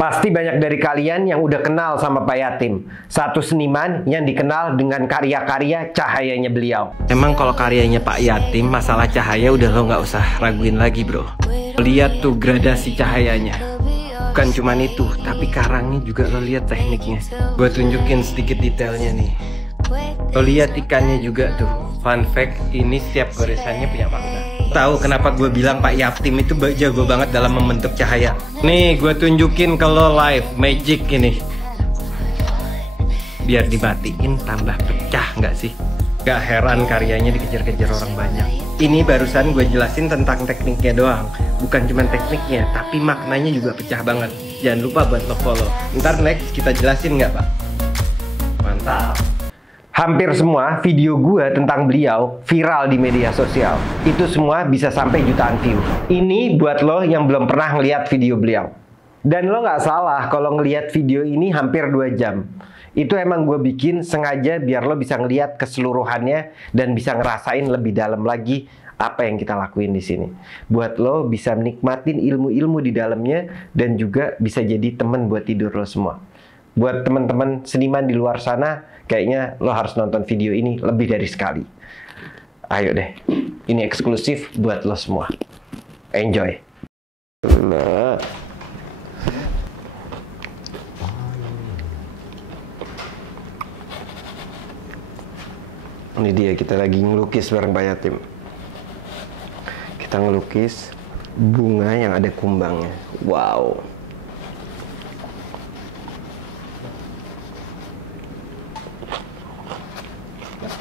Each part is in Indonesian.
Pasti banyak dari kalian yang udah kenal sama Pak Yatim. Satu seniman yang dikenal dengan karya-karya cahayanya beliau. Emang kalau karyanya Pak Yatim, masalah cahaya udah lo nggak usah raguin lagi bro. Lihat tuh gradasi cahayanya. Bukan cuman itu, tapi karangnya juga lo lihat tekniknya. Gue tunjukin sedikit detailnya nih. Lo lihat ikannya juga tuh. Fun fact, ini setiap goresannya punya makna. Tahu kenapa gue bilang Pak Yatim itu jago banget dalam membentuk cahaya? Nih, gue tunjukin kalau live magic ini. Biar dimatiin tambah pecah nggak sih? Gak heran karyanya dikejar-kejar orang banyak. Ini barusan gue jelasin tentang tekniknya doang. Bukan cuma tekniknya, tapi maknanya juga pecah banget. Jangan lupa buat lo follow. Ntar next kita jelasin nggak Pak? Mantap. Hampir semua video gue tentang beliau viral di media sosial. Itu semua bisa sampai jutaan view. Ini buat lo yang belum pernah ngeliat video beliau. Dan lo nggak salah kalau ngeliat video ini hampir 2 jam. Itu emang gue bikin sengaja biar lo bisa ngeliat keseluruhannya dan bisa ngerasain lebih dalam lagi apa yang kita lakuin di sini. Buat lo bisa menikmatin ilmu-ilmu di dalamnya dan juga bisa jadi temen buat tidur lo semua. Buat teman-teman seniman di luar sana, kayaknya lo harus nonton video ini lebih dari sekali. Ayo deh, ini eksklusif buat lo semua. Enjoy. Nah. Ini dia, kita lagi ngelukis bareng Pak Yatim. Kita ngelukis bunga yang ada kumbangnya. Wow.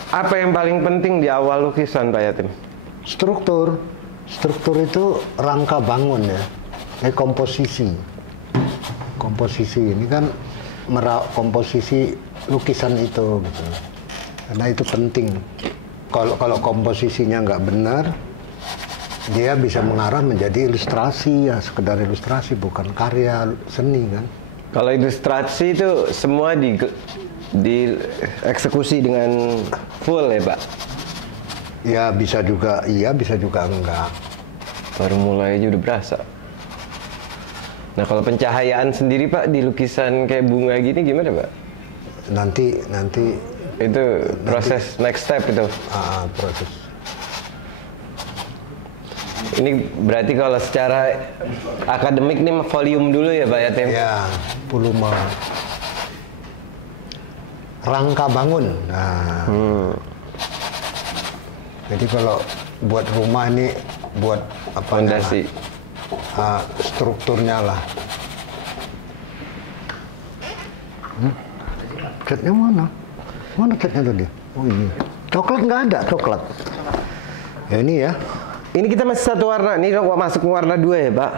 Apa yang paling penting di awal lukisan Pak Yatim? Struktur. Struktur itu rangka bangun ya. Ini komposisi. Komposisi ini kan komposisi lukisan itu gitu. Karena itu penting. Kalau komposisinya nggak benar, dia bisa mengarah menjadi ilustrasi ya, sekedar ilustrasi bukan karya seni kan. Kalau ilustrasi itu semua dieksekusi dengan full ya Pak? Ya bisa juga iya, bisa juga enggak. Baru mulai aja udah berasa. Nah kalau pencahayaan sendiri Pak di lukisan kayak bunga gini gimana Pak? Nanti itu proses next step itu. Proses. Ini berarti kalau secara akademik nih volume dulu ya Pak Yatim? Ya, volume. Rangka bangun. Nah. Jadi kalau buat rumah ini buat apa? Fondasi. Strukturnya lah. Catnya mana? Mana catnya tadi? Oh ini. Coklat nggak ada, coklat. Ya ini ya. Ini kita masih satu warna. Ini masuk warna 2 ya Pak?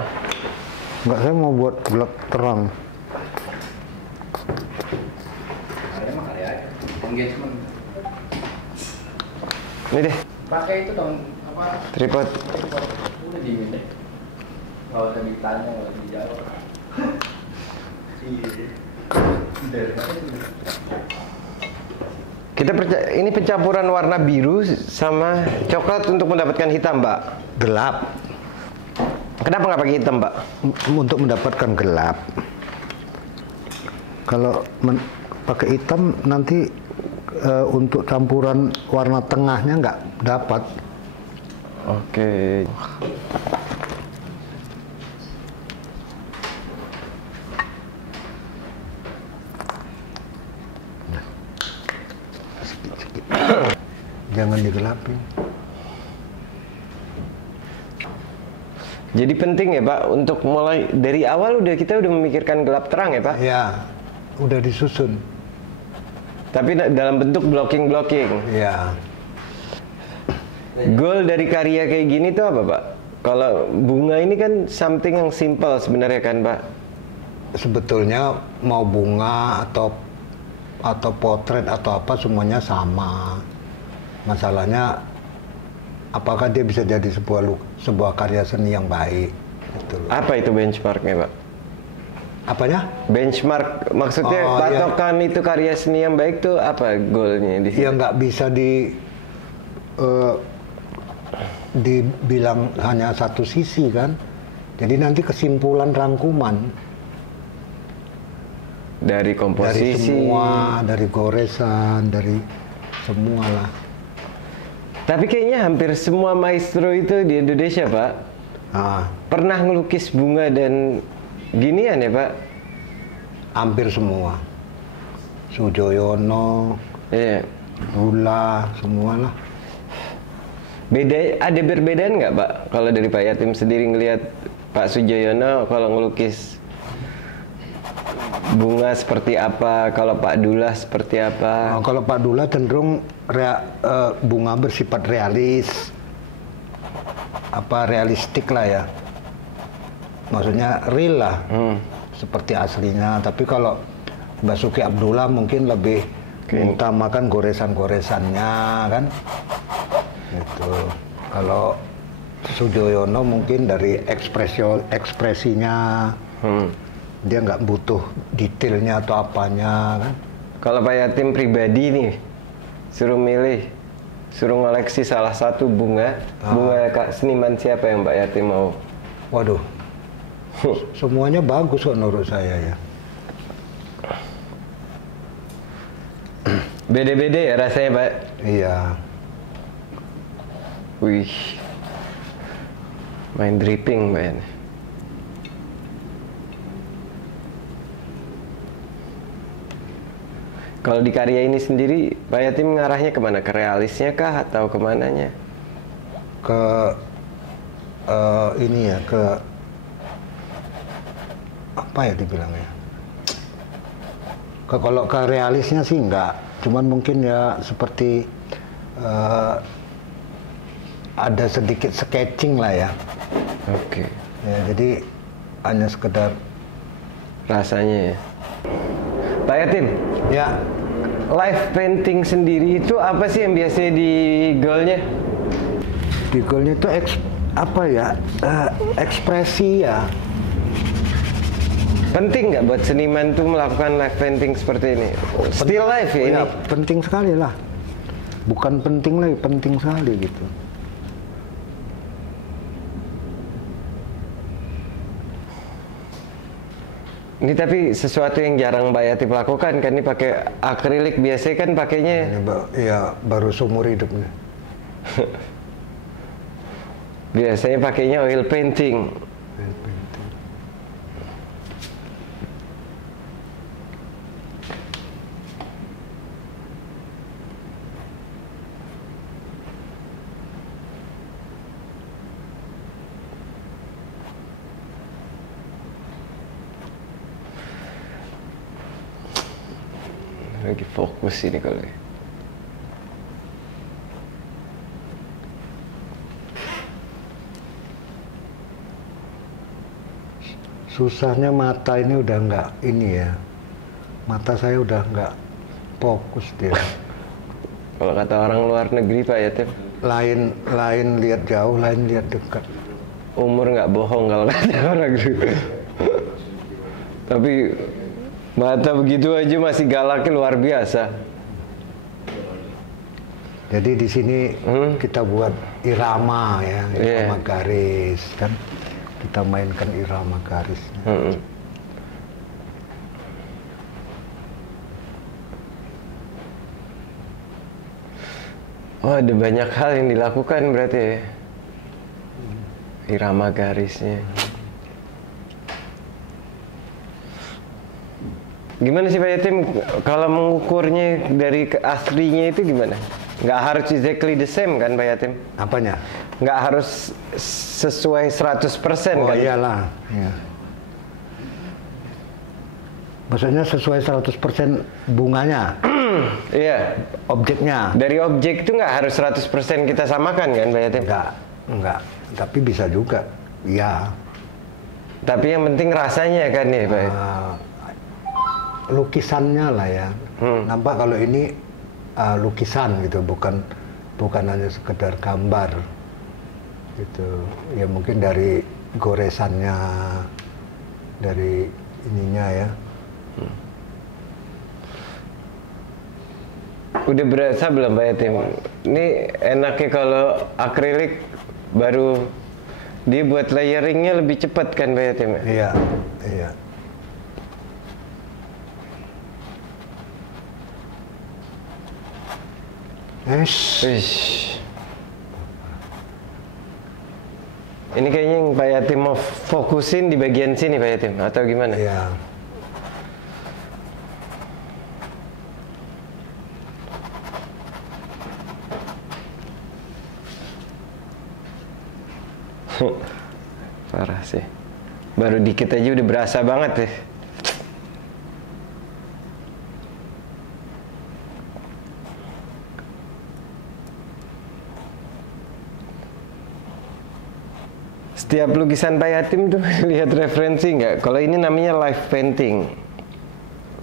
Enggak, saya mau buat gelap terang. Ini deh. Pakai itu dong apa? Tripod. Udah dingin deh. Kalau ada ditanya kalau dijawab. Ini pencampuran warna biru sama coklat untuk mendapatkan hitam, Pak. Gelap. Kenapa nggak pakai hitam, Pak? Untuk mendapatkan gelap. Kalau pakai hitam nanti untuk campuran warna tengahnya nggak dapat. Oke. Jangan digelapin. Jadi penting ya Pak, untuk mulai dari awal kita udah memikirkan gelap terang ya Pak? Ya, udah disusun. Tapi dalam bentuk blocking. Ya. Goal dari karya kayak gini tuh apa Pak? Kalau bunga ini kan something yang simple sebenarnya kan Pak? Sebetulnya mau bunga atau potret atau apa semuanya sama. Masalahnya apakah dia bisa jadi sebuah karya seni yang baik gitu loh. Apa itu benchmarknya Pak? Apanya? Benchmark maksudnya patokan itu karya seni yang baik tuh apa goalnya di sini? Ya nggak bisa dibilang hanya satu sisi kan. Jadi nanti kesimpulan rangkuman Dari komposisi, dari goresan, dari semua lah. Tapi kayaknya hampir semua maestro itu di Indonesia, Pak, pernah ngelukis bunga dan ginian ya, Pak? Hampir semua. Sujoyono, Iya. Dula, semua lah. Ada perbedaan nggak, Pak? Kalau dari Pak Yatim sendiri ngelihat Pak Sujoyono kalau ngelukis bunga seperti apa, kalau Pak Dula seperti apa? Kalau Pak Dula cenderung bunga bersifat realistik lah ya. Maksudnya real lah, seperti aslinya. Tapi kalau Basuki Abdullah mungkin lebih mengutamakan goresan-goresannya kan. Gitu. Kalau Sujoyono mungkin dari ekspresinya. Dia nggak butuh detailnya atau apanya kan. Kalau Pak Yatim pribadi nih, suruh ngoleksi salah satu bunga seniman siapa yang Pak Yatim mau? Waduh, semuanya bagus kok menurut saya ya. Beda-beda ya rasanya, Pak? Iya. Wih, main dripping, man. Kalau di karya ini sendiri, Pak Yatim ngarahnya kemana? Ke realisnya kah atau kemananya? Ke ini ya, ke apa ya dibilangnya? Kalau ke realisnya sih enggak, cuman mungkin ya seperti ada sedikit sketching lah ya. Oke. Ya, jadi hanya sekedar Rasanya ya. Pak Yatim, ya. live painting sendiri itu apa sih yang biasanya di goalnya? Di goalnya itu ekspresi ya. Penting nggak buat seniman tuh melakukan live painting seperti ini? Still life ya ini? Ya, penting sekali lah. Bukan penting lagi, penting sekali gitu. Ini tapi sesuatu yang jarang Mbak Yatim lakukan kan, ini pakai akrilik, biasanya kan pakainya ya baru seumur hidupnya. biasanya pakainya oil painting. Lagi fokus ini kalau ini. Susahnya mata ini udah nggak ini ya. Mata saya udah nggak fokus dia. Kalau kata orang luar negeri Pak Yatim, Lain lihat jauh, lain lihat dekat. umur nggak bohong kalau kata orang dulu. Tapi mata begitu aja masih galaknya luar biasa. Jadi di sini kita buat irama ya, irama garis kan. Kita mainkan irama garisnya. Oh, ada banyak hal yang dilakukan berarti ya. Irama garisnya. Gimana sih Pak Yatim kalau mengukurnya dari aslinya itu gimana? Nggak harus exactly the same kan Pak Yatim? Apanya? Nggak harus sesuai 100% Oh kan? iyalah. Ya. Maksudnya sesuai 100% bunganya, Iya. objeknya. Dari objek itu nggak harus 100% kita samakan kan Pak Yatim? Enggak. Tapi bisa juga. Ya. Tapi yang penting rasanya kan ya Pak? Lukisannya lah ya. Nampak kalau ini lukisan gitu, bukan hanya sekedar gambar gitu. Ya mungkin dari goresannya, dari ininya ya. Udah berasa belum Pak Yatim? Ini enaknya kalau akrilik baru dia buat layeringnya lebih cepat kan Pak Yatim? Iya, iya. Wish. Ini kayaknya yang Pak Yatim mau fokusin di bagian sini Pak Yatim, atau gimana? Iya. Parah sih. Baru dikit aja udah berasa banget deh. Setiap lukisan Pak Yatim tuh lihat referensi nggak? Kalau ini namanya live painting,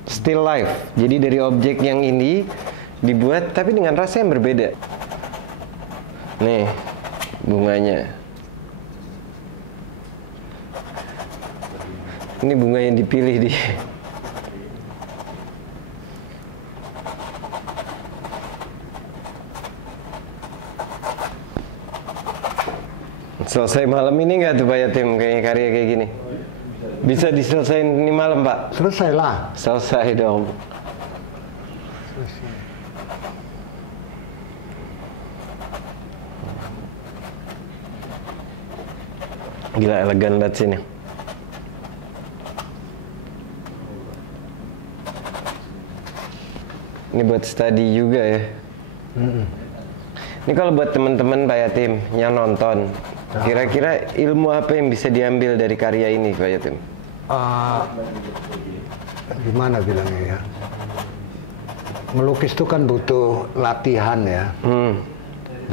still life. Jadi dari objek yang ini dibuat tapi dengan rasa yang berbeda. Nih bunganya. Ini bunga yang dipilih di. Selesai malam ini nggak tuh Pak Yatim kayaknya karya kayak gini? Bisa diselesain ini malam Pak? Selesai lah. Selesai dong. Gila elegan banget sini. Ini buat study juga ya. Ini kalau buat teman-teman Pak Yatim yang nonton, kira-kira ilmu apa yang bisa diambil dari karya ini Pak Yatim? Gimana bilangnya ya? Melukis itu kan butuh latihan ya.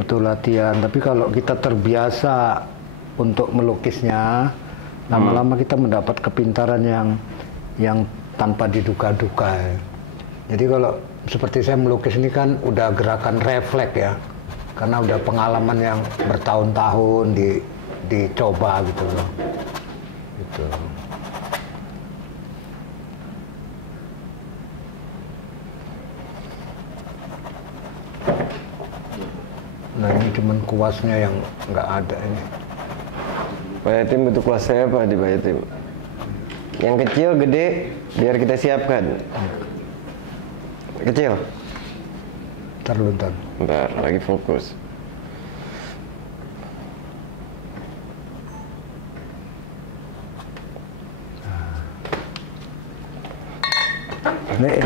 Butuh latihan. Tapi kalau kita terbiasa untuk melukisnya, lama-lama kita mendapat kepintaran yang tanpa diduga-duga. Ya. Jadi kalau seperti saya melukis ini kan udah gerakan refleks ya. Karena udah pengalaman yang bertahun-tahun dicoba gitu loh. Gitu. Nah ini cuman kuasnya yang nggak ada ini. Pak Yatim butuh kuasnya apa di Pak Yatim? Yang kecil, gede, biar kita siapkan. Kecil? Ntar lu ntar. Bentar, lagi fokus. Nih.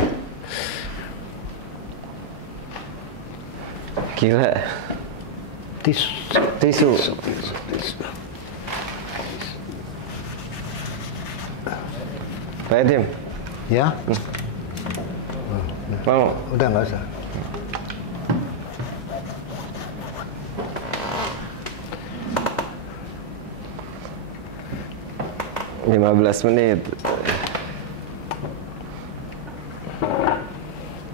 Gila. Tisu. Pak Yatim? Ya? Mau? Udah nggak usah. Lima 15 menit.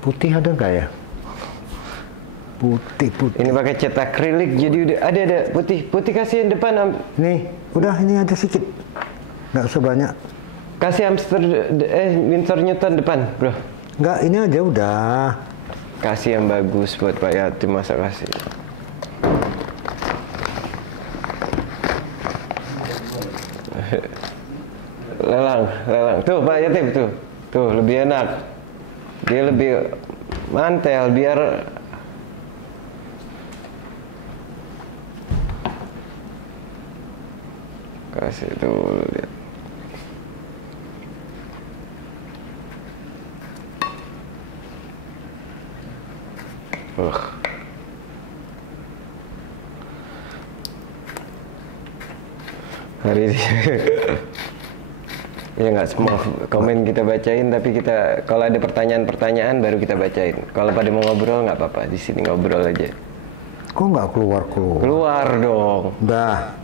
Putih ada nggak ya? Putih. Ini pakai cat akrilik jadi udah ada putih. Putih kasih yang depan. Nih, udah ini aja sedikit. Nggak usah banyak. Kasih Winsor Newton depan, bro. Nggak, ini aja udah. Kasih yang bagus buat Pak Yatim, masa kasih. Lelang. Tuh Pak Yatim tuh. Tuh lebih enak. Dia lebih mantel biar kasih dulu lihat. Hari ini ya nggak semua komen kita bacain, tapi kita kalau ada pertanyaan-pertanyaan baru kita bacain. Kalau pada mau ngobrol nggak apa-apa, di sini ngobrol aja. Kok nggak keluar? Keluar dong. Udah,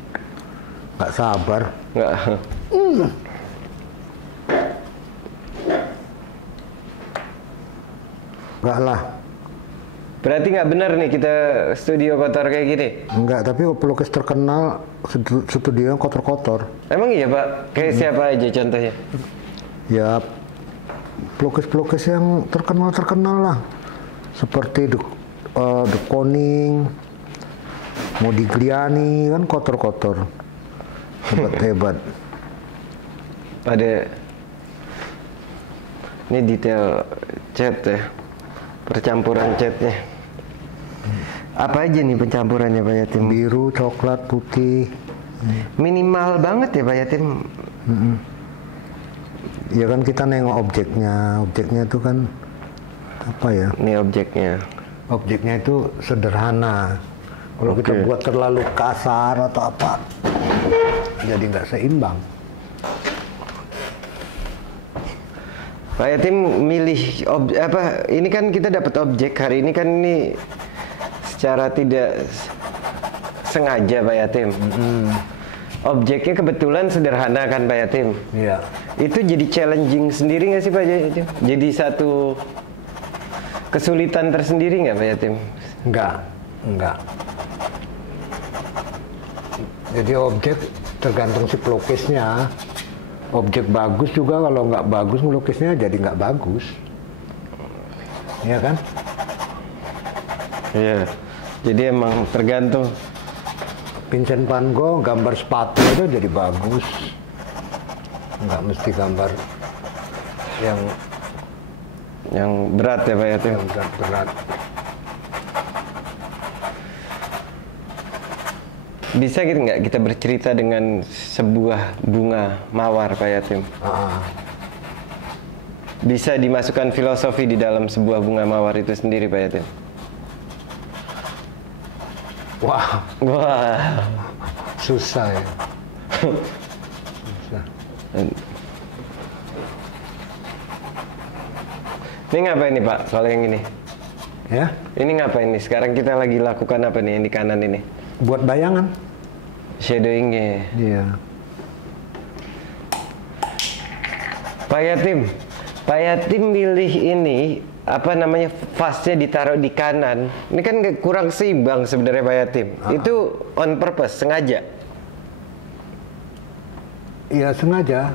nggak sabar. Nggak. Nggak lah. Berarti nggak benar nih kita studio kotor kayak gini? Enggak, tapi pelukis terkenal studio kotor-kotor. Emang iya Pak? Kayak siapa aja contohnya? Ya, pelukis-pelukis yang terkenal lah. Seperti De Kooning, Modigliani, kan kotor-kotor. Hebat-hebat. Ada ini detail cat ya, percampuran catnya. Apa aja nih pencampurannya Pak Yatim? Biru, coklat, putih. Minimal banget ya Pak Yatim. Ya kan kita nengok objeknya. Objeknya itu kan apa ya? Ini objeknya. Objeknya itu sederhana. Kalau kita buat terlalu kasar atau apa, jadi nggak seimbang. Pak Yatim milih ini kan kita dapat objek hari ini kan ini secara tidak sengaja Pak Yatim. Objeknya kebetulan sederhana kan Pak Yatim. Iya. Itu jadi challenging sendiri nggak sih Pak Yatim? Jadi satu kesulitan tersendiri nggak Pak Yatim? Enggak. Jadi objek tergantung si pelukisnya. Objek bagus juga kalau nggak bagus melukisnya jadi nggak bagus. Iya kan? Iya. Jadi emang tergantung. Vincent van Gogh gambar sepatu aja jadi bagus. Nggak mesti gambar yang berat ya Pak Yatim. yang berat. Bisa gitu nggak kita bercerita dengan sebuah bunga mawar Pak Yatim? Bisa dimasukkan filosofi di dalam sebuah bunga mawar itu sendiri Pak Yatim? Wah, susah ya. Susah. Ini ngapain nih Pak kalau yang ini? Ya, Ini ngapain nih? Sekarang kita lagi lakukan apa nih yang di kanan ini? buat bayangan. Shadowingnya. Iya. Pak Yatim milih ini apa namanya vasnya ditaruh di kanan. Ini kan kurang seimbang sebenarnya Pak Yatim. Itu on purpose, sengaja. Iya sengaja.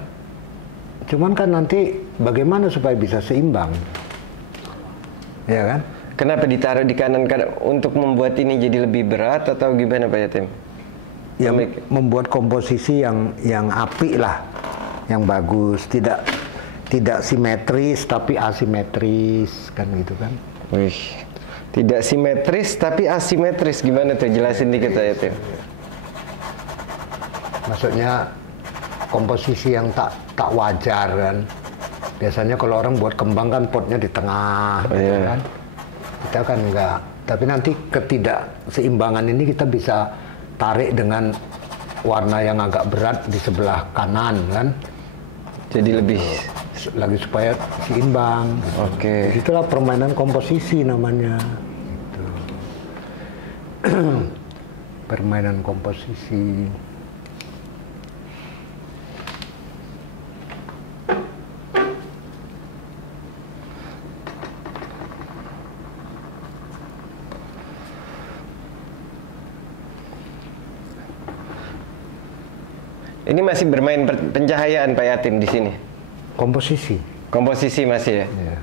Cuman kan nanti bagaimana supaya bisa seimbang? Ya kan? Kenapa ditaruh di kanan? Untuk membuat ini jadi lebih berat atau gimana Pak Yatim? Ya, membuat komposisi yang apik lah, yang bagus, tidak simetris tapi asimetris kan gitu kan? Wih, tidak simetris tapi asimetris gimana tuh? Jelasin dikit Pak Yatim. Maksudnya komposisi yang tak wajar kan? Biasanya kalau orang buat kembang kan potnya di tengah, gitu kan? Kita kan enggak. Tapi nanti ketidakseimbangan ini kita bisa tarik dengan warna yang agak berat di sebelah kanan kan, jadi lebih lagi supaya seimbang. Oke. Itulah permainan komposisi namanya. Gitu. Permainan komposisi. Ini masih bermain pencahayaan Pak Yatim di sini. Komposisi. Komposisi masih ya? Ya.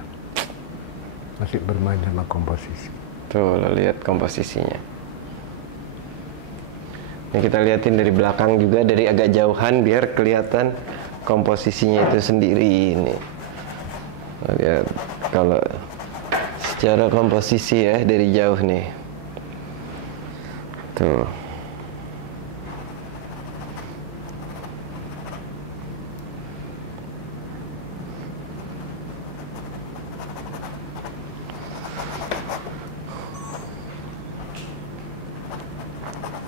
Masih bermain sama komposisi. Tuh, lo lihat komposisinya. Ini kita liatin dari belakang juga, dari agak jauhan biar kelihatan komposisinya itu sendiri ini. Lihat kalau secara komposisi ya dari jauh nih. Tuh.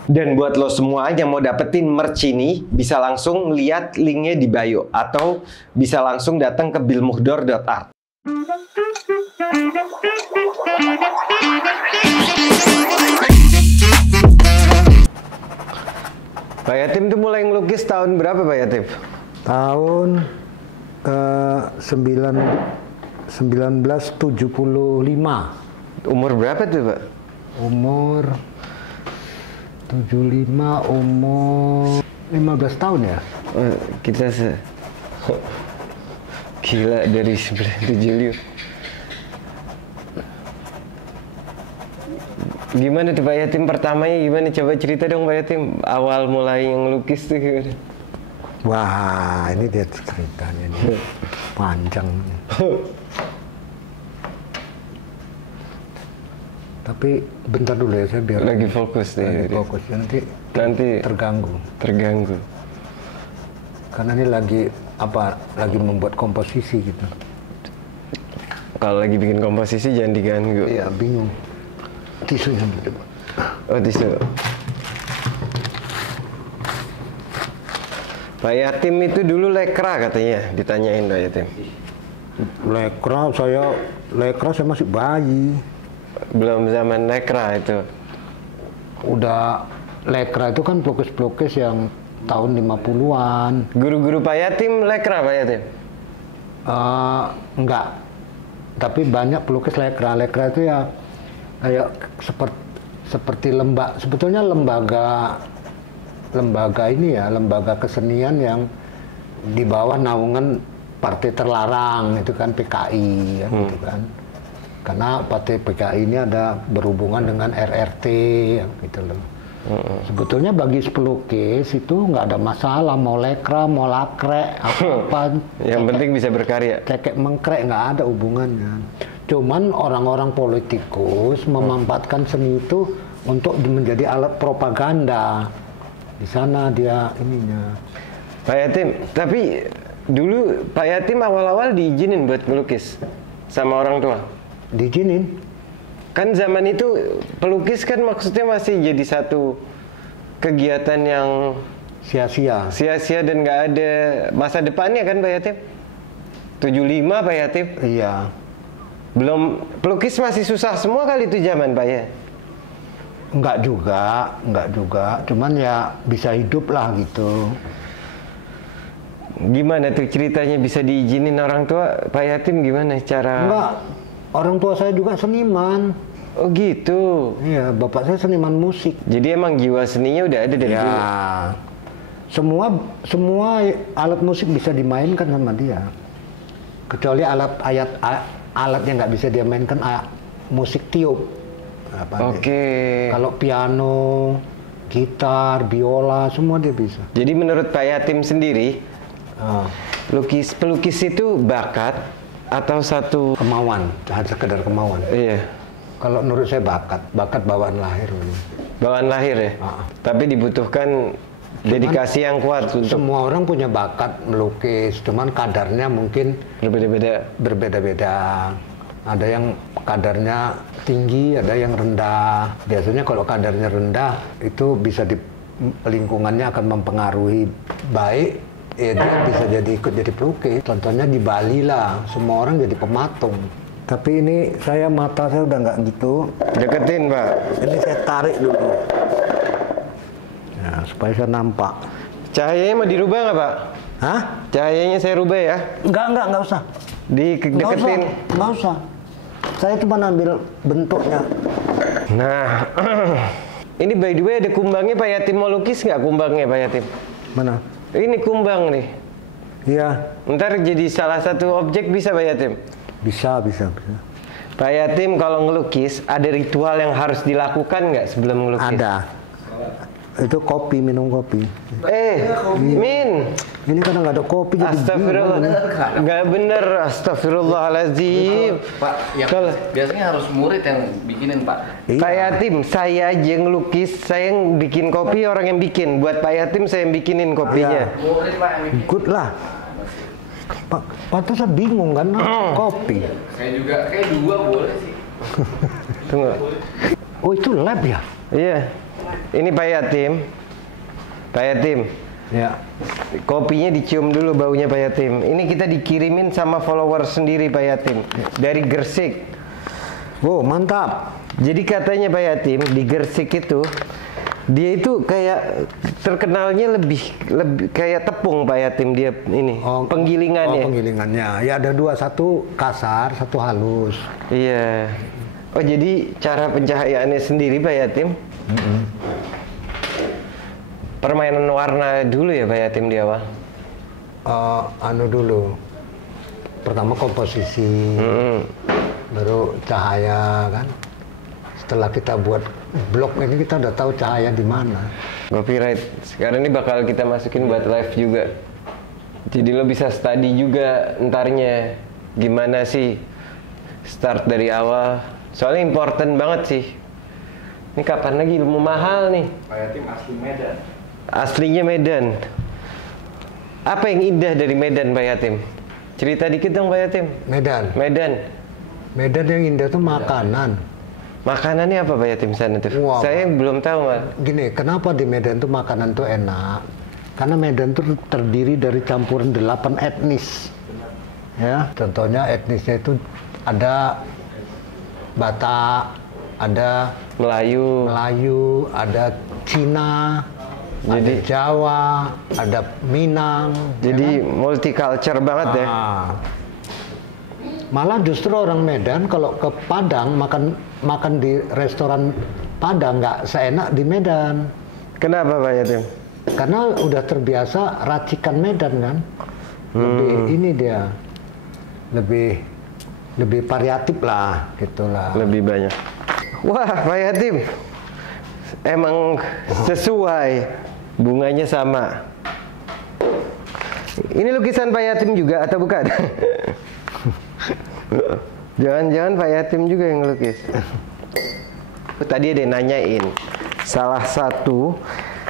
Dan buat lo semua yang mau dapetin merch ini, bisa langsung lihat linknya di bio atau bisa langsung datang ke bilmuhdor.art. Pak Yatim tuh mulai ngelukis tahun berapa Pak Yatim? Tahun 1975. Umur berapa tuh Pak? Umur 75, umur 15 tahun ya? Oh, kita gila dari 1975. Gimana tuh Pak Yatim pertamanya gimana? Coba cerita dong Pak Yatim. Awal mulai yang ngelukis tuh gimana? Wah, ini dia ceritanya nih. Panjang. Tapi bentar dulu ya, saya biar Lagi fokus nih. lagi fokus, nanti Terganggu. karena ini lagi membuat komposisi gitu. Kalau lagi bikin komposisi jangan diganggu. Iya, bingung. Tisunya dulu. Oh, tisu. Pak Yatim itu dulu lekra katanya, ditanyain Pak Yatim. Lekra saya masih bayi. Belum zaman lekra itu. Udah lekra itu kan pelukis-pelukis yang tahun 50-an. Guru-guru Pak Yatim lekra Pak Yatim? Enggak. Tapi banyak pelukis lekra. Lekra itu ya kayak seperti sebetulnya lembaga ini ya, lembaga kesenian yang di bawah naungan partai terlarang itu kan PKI ya, gitu kan. Karena partai PKI ini ada berhubungan dengan RRT ya, gitu loh. Sebetulnya bagi pelukis itu nggak ada masalah, mau lekra, mau lakrek, apa. Yang penting bisa berkarya. Cekek mengkrek nggak ada hubungannya. Cuman orang-orang politikus memanfaatkan seni itu untuk menjadi alat propaganda. Di sana dia ininya. Pak Yatim, tapi dulu Pak Yatim awal-awal diizinin buat melukis sama orang tua? Diizinin. Kan zaman itu pelukis kan maksudnya masih jadi satu kegiatan yang Sia-sia. sia-sia dan nggak ada masa depannya kan Pak Yatim? 75 Pak Yatim? Iya. Belum, pelukis masih susah semua kali itu zaman Pak ya? Enggak juga. Cuman ya bisa hidup lah gitu. Gimana tuh ceritanya bisa diizinin orang tua Pak Yatim, gimana cara? Enggak. Orang tua saya juga seniman. Oh gitu. Iya, bapak saya seniman musik. Jadi emang jiwa seninya udah ada dari Ya. dulu. Semua alat musik bisa dimainkan sama dia. Kecuali alat yang nggak bisa dia mainkan musik tiup. Oke. Kalau piano, gitar, biola, semua dia bisa. Jadi menurut Pak Yatim sendiri, pelukis itu bakat atau satu Kemauan, hanya sekedar kemauan. iya, Kalau menurut saya bakat bawaan lahir. bawaan lahir ya. Tapi dibutuhkan dedikasi yang kuat untuk Semua orang punya bakat melukis, cuman kadarnya mungkin berbeda-beda. Ada yang kadarnya tinggi, ada yang rendah. Biasanya kalau kadarnya rendah, itu bisa di lingkungannya akan mempengaruhi baik, ya dia bisa ikut jadi pelukis. Contohnya di Bali lah, semua orang jadi pematung. Tapi ini mata saya udah nggak gitu. deketin Pak. Ini saya tarik dulu. Ya, supaya saya nampak. Cahayanya mau dirubah nggak Pak? Hah? Cahayanya saya rubah ya? Nggak usah. Deketin. Nggak usah. Saya cuma ambil bentuknya. Nah, ini by the way ada kumbangnya Pak Yatim, mau lukis nggak kumbangnya Pak Yatim? Mana? Ini kumbang nih. Iya. Ntar jadi salah satu objek bisa Pak Yatim? Bisa. Pak Yatim kalau ngelukis ada ritual yang harus dilakukan nggak sebelum ngelukis? Ada. Itu minum kopi. Min. Ini karena nggak ada kopi jadi Astagfirullah. Nggak bener, astagfirullahaladzim. Pak, yang biasanya harus murid yang bikinin Pak. Iya. Pak Yatim, saya aja yang ngelukis, saya yang bikin kopi, orang yang bikin. Buat Pak Yatim saya yang bikinin kopinya. Murid Pak yang bikin. Good lah. Pak tuh saya bingung kan kopi. Saya juga kayak 2 boleh sih. Tunggu. Oh itu lab ya? Iya. Ini Pak Yatim. Pak Yatim. Ya. Kopinya dicium dulu baunya Pak Yatim. Ini kita dikirimin sama follower sendiri Pak Yatim. Dari Gersik. Wow mantap. Jadi katanya Pak Yatim di Gersik itu dia itu kayak terkenalnya lebih kayak tepung Pak Yatim dia ini penggilingannya. Penggilingannya. Ya ada 2, satu kasar, satu halus. Iya. Oh jadi cara pencahayaannya sendiri Pak Yatim. Permainan warna dulu ya Pak Yatim di awal. Dulu. Pertama komposisi. Baru cahaya kan. Setelah kita buat blog ini kita udah tahu cahaya di mana. Copyright. Sekarang ini bakal kita masukin buat live juga. Jadi lo bisa study juga entarnya gimana sih start dari awal Soalnya important banget sih. Ini kapan lagi ilmu mahal nih? Pak Yatim asli Medan. Aslinya Medan. Apa yang indah dari Medan, Pak Yatim? Cerita dikit dong, Pak Yatim. Medan. Medan Yang indah tuh makanan. Makanannya apa, Pak Yatim, sana tuh? Wah, Saya belum tahu, Mas. Gini, kenapa di Medan tuh makanan tuh enak? Karena Medan tuh terdiri dari campuran 8 etnis. Ya, contohnya etnisnya itu ada Batak, ada Melayu, ada Cina, ada Jadi- Jawa, ada Minang. jadi ya kan? multicultural banget ya. Malah justru orang Medan kalau ke Padang makan di restoran Padang nggak seenak di Medan. Kenapa, Pak Yatim? Karena udah terbiasa racikan Medan kan. Lebih ini dia. Lebih variatif lah gitulah. Lebih banyak. Wah, Pak Yatim, emang sesuai, bunganya sama. Ini lukisan Pak Yatim juga atau bukan? Jangan-jangan Pak Yatim juga yang ngelukis. Tadi ada yang nanyain, salah satu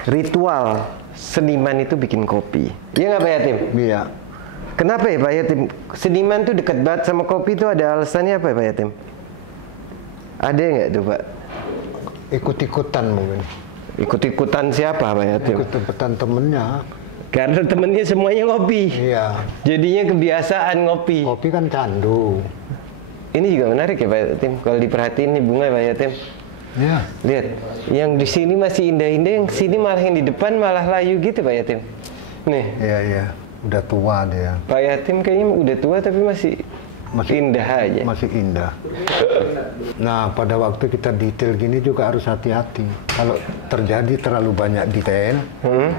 ritual seniman itu bikin kopi. Iya nggak Pak Yatim? Iya. Kenapa ya Pak Yatim? Seniman tuh dekat banget sama kopi itu ada alasannya apa ya Pak Yatim? Ada nggak tuh Pak? Ikut-ikutan mungkin. Ikut-ikutan siapa Pak Yatim? Ikut-ikutan temennya. Karena temennya semuanya ngopi. Iya. Jadinya kebiasaan ngopi. Kopi kan candu. Ini juga menarik ya Pak Yatim. Kalau diperhatiin nih bunga Pak Yatim. Ya. Lihat, yang di sini masih indah-indah, yang sini malah yang di depan malah layu gitu Pak Yatim. Nih, Iya, iya. Udah tua dia. Pak Yatim kayaknya udah tua tapi masih indah aja. Masih indah. Nah, pada waktu kita detail gini juga harus hati-hati. Kalau terjadi terlalu banyak detail,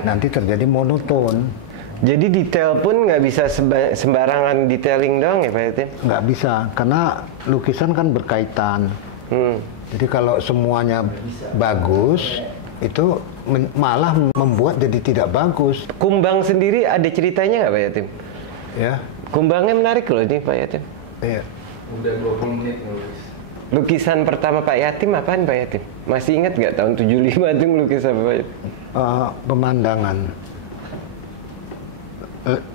nanti terjadi monoton. Jadi detail pun nggak bisa sembarangan detailing doang ya Pak Yatim? Nggak bisa, karena lukisan kan berkaitan. Jadi kalau semuanya bagus, itu malah membuat jadi tidak bagus. Kumbang sendiri ada ceritanya nggak Pak Yatim? Ya, Kumbangnya menarik loh ini Pak Yatim. iya. Udah 20 menit nulis. Lukisan pertama Pak Yatim apaan Pak Yatim? Masih ingat nggak tahun 75 itu ngelukis apa Pak Yatim? Pemandangan,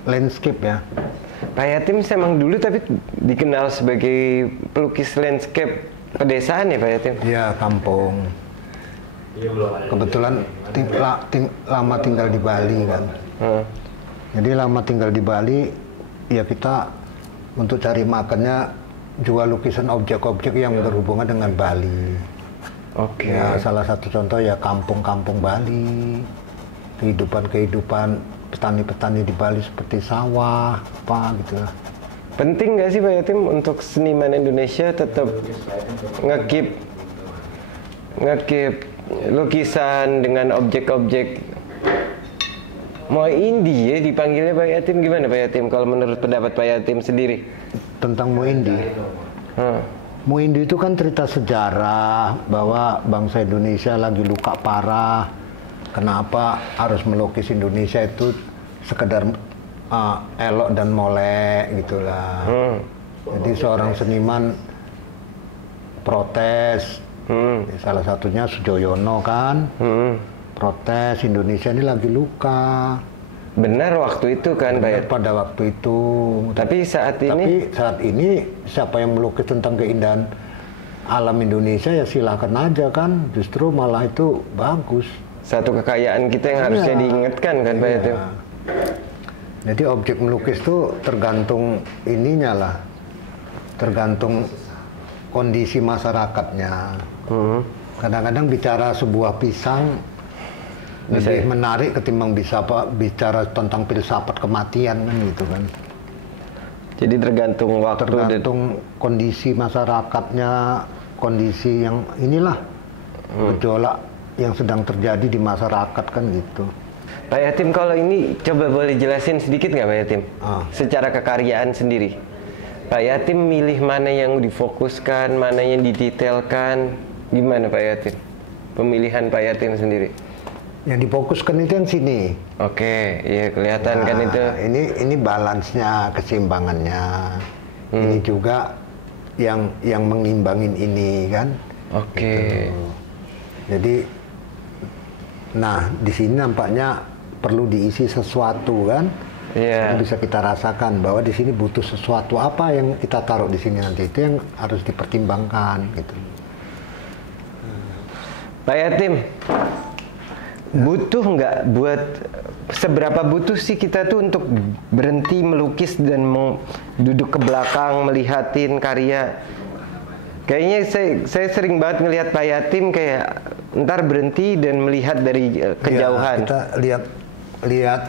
landscape ya. Pak Yatim memang dulu tapi dikenal sebagai pelukis landscape pedesaan ya Pak Yatim? Ya, kampung. Kebetulan lama tinggal di Bali kan. Jadi lama tinggal di Bali, ya kita untuk cari makannya jual lukisan objek-objek yang berhubungan dengan Bali. Oke. Ya, salah satu contoh ya kampung-kampung Bali, kehidupan petani-petani di Bali seperti sawah, apa gitu lah. Penting nggak sih Pak Yatim untuk seniman Indonesia tetap ngekip lukisan dengan objek-objek mau indie ya dipanggilnya Pak Yatim, gimana Pak Yatim kalau menurut pendapat Pak Yatim sendiri? Tentang Muindi. Muindi itu kan cerita sejarah bahwa bangsa Indonesia lagi luka parah. Kenapa harus melukis Indonesia itu sekedar elok dan molek gitulah. Jadi seorang seniman protes. Salah satunya Sujoyono kan. Protes Indonesia ini lagi luka. Benar waktu itu kan Pak Yatim? Pada waktu itu. Tapi saat ini siapa yang melukis tentang keindahan alam Indonesia ya silakan aja kan. Justru malah itu bagus. Satu kekayaan kita yang harusnya diingatkan kan Pak Yatim? Jadi objek melukis itu tergantung ininya lah. Tergantung kondisi masyarakatnya. Kadang-kadang bicara sebuah pisang lebih menarik ketimbang bicara tentang filsafat kematian kan gitu kan. Jadi tergantung waktu. Tergantung kondisi masyarakatnya, kondisi yang inilah gejolak yang sedang terjadi di masyarakat kan gitu. Pak Yatim kalau ini coba boleh jelasin sedikit nggak Pak Yatim? Secara kekaryaan sendiri. Pak Yatim milih mana yang difokuskan, mana yang didetailkan, gimana Pak Yatim? Pemilihan Pak Yatim sendiri. Yang difokuskan itu yang sini. Oke, iya kelihatan kan itu. Ini balance-nya, keseimbangannya. Ini juga yang mengimbangin ini kan. Oke. Gitu. Jadi, nah di sini nampaknya perlu diisi sesuatu kan. Iya. Bisa kita rasakan bahwa di sini butuh sesuatu, apa yang kita taruh di sini nanti itu yang harus dipertimbangkan gitu. Pak Yatim, butuh nggak seberapa butuh sih kita tuh untuk berhenti melukis dan duduk ke belakang melihatin karya? Kayaknya saya sering banget ngelihat Pak Yatim kayak ntar berhenti dan melihat dari kejauhan. Ya, kita lihat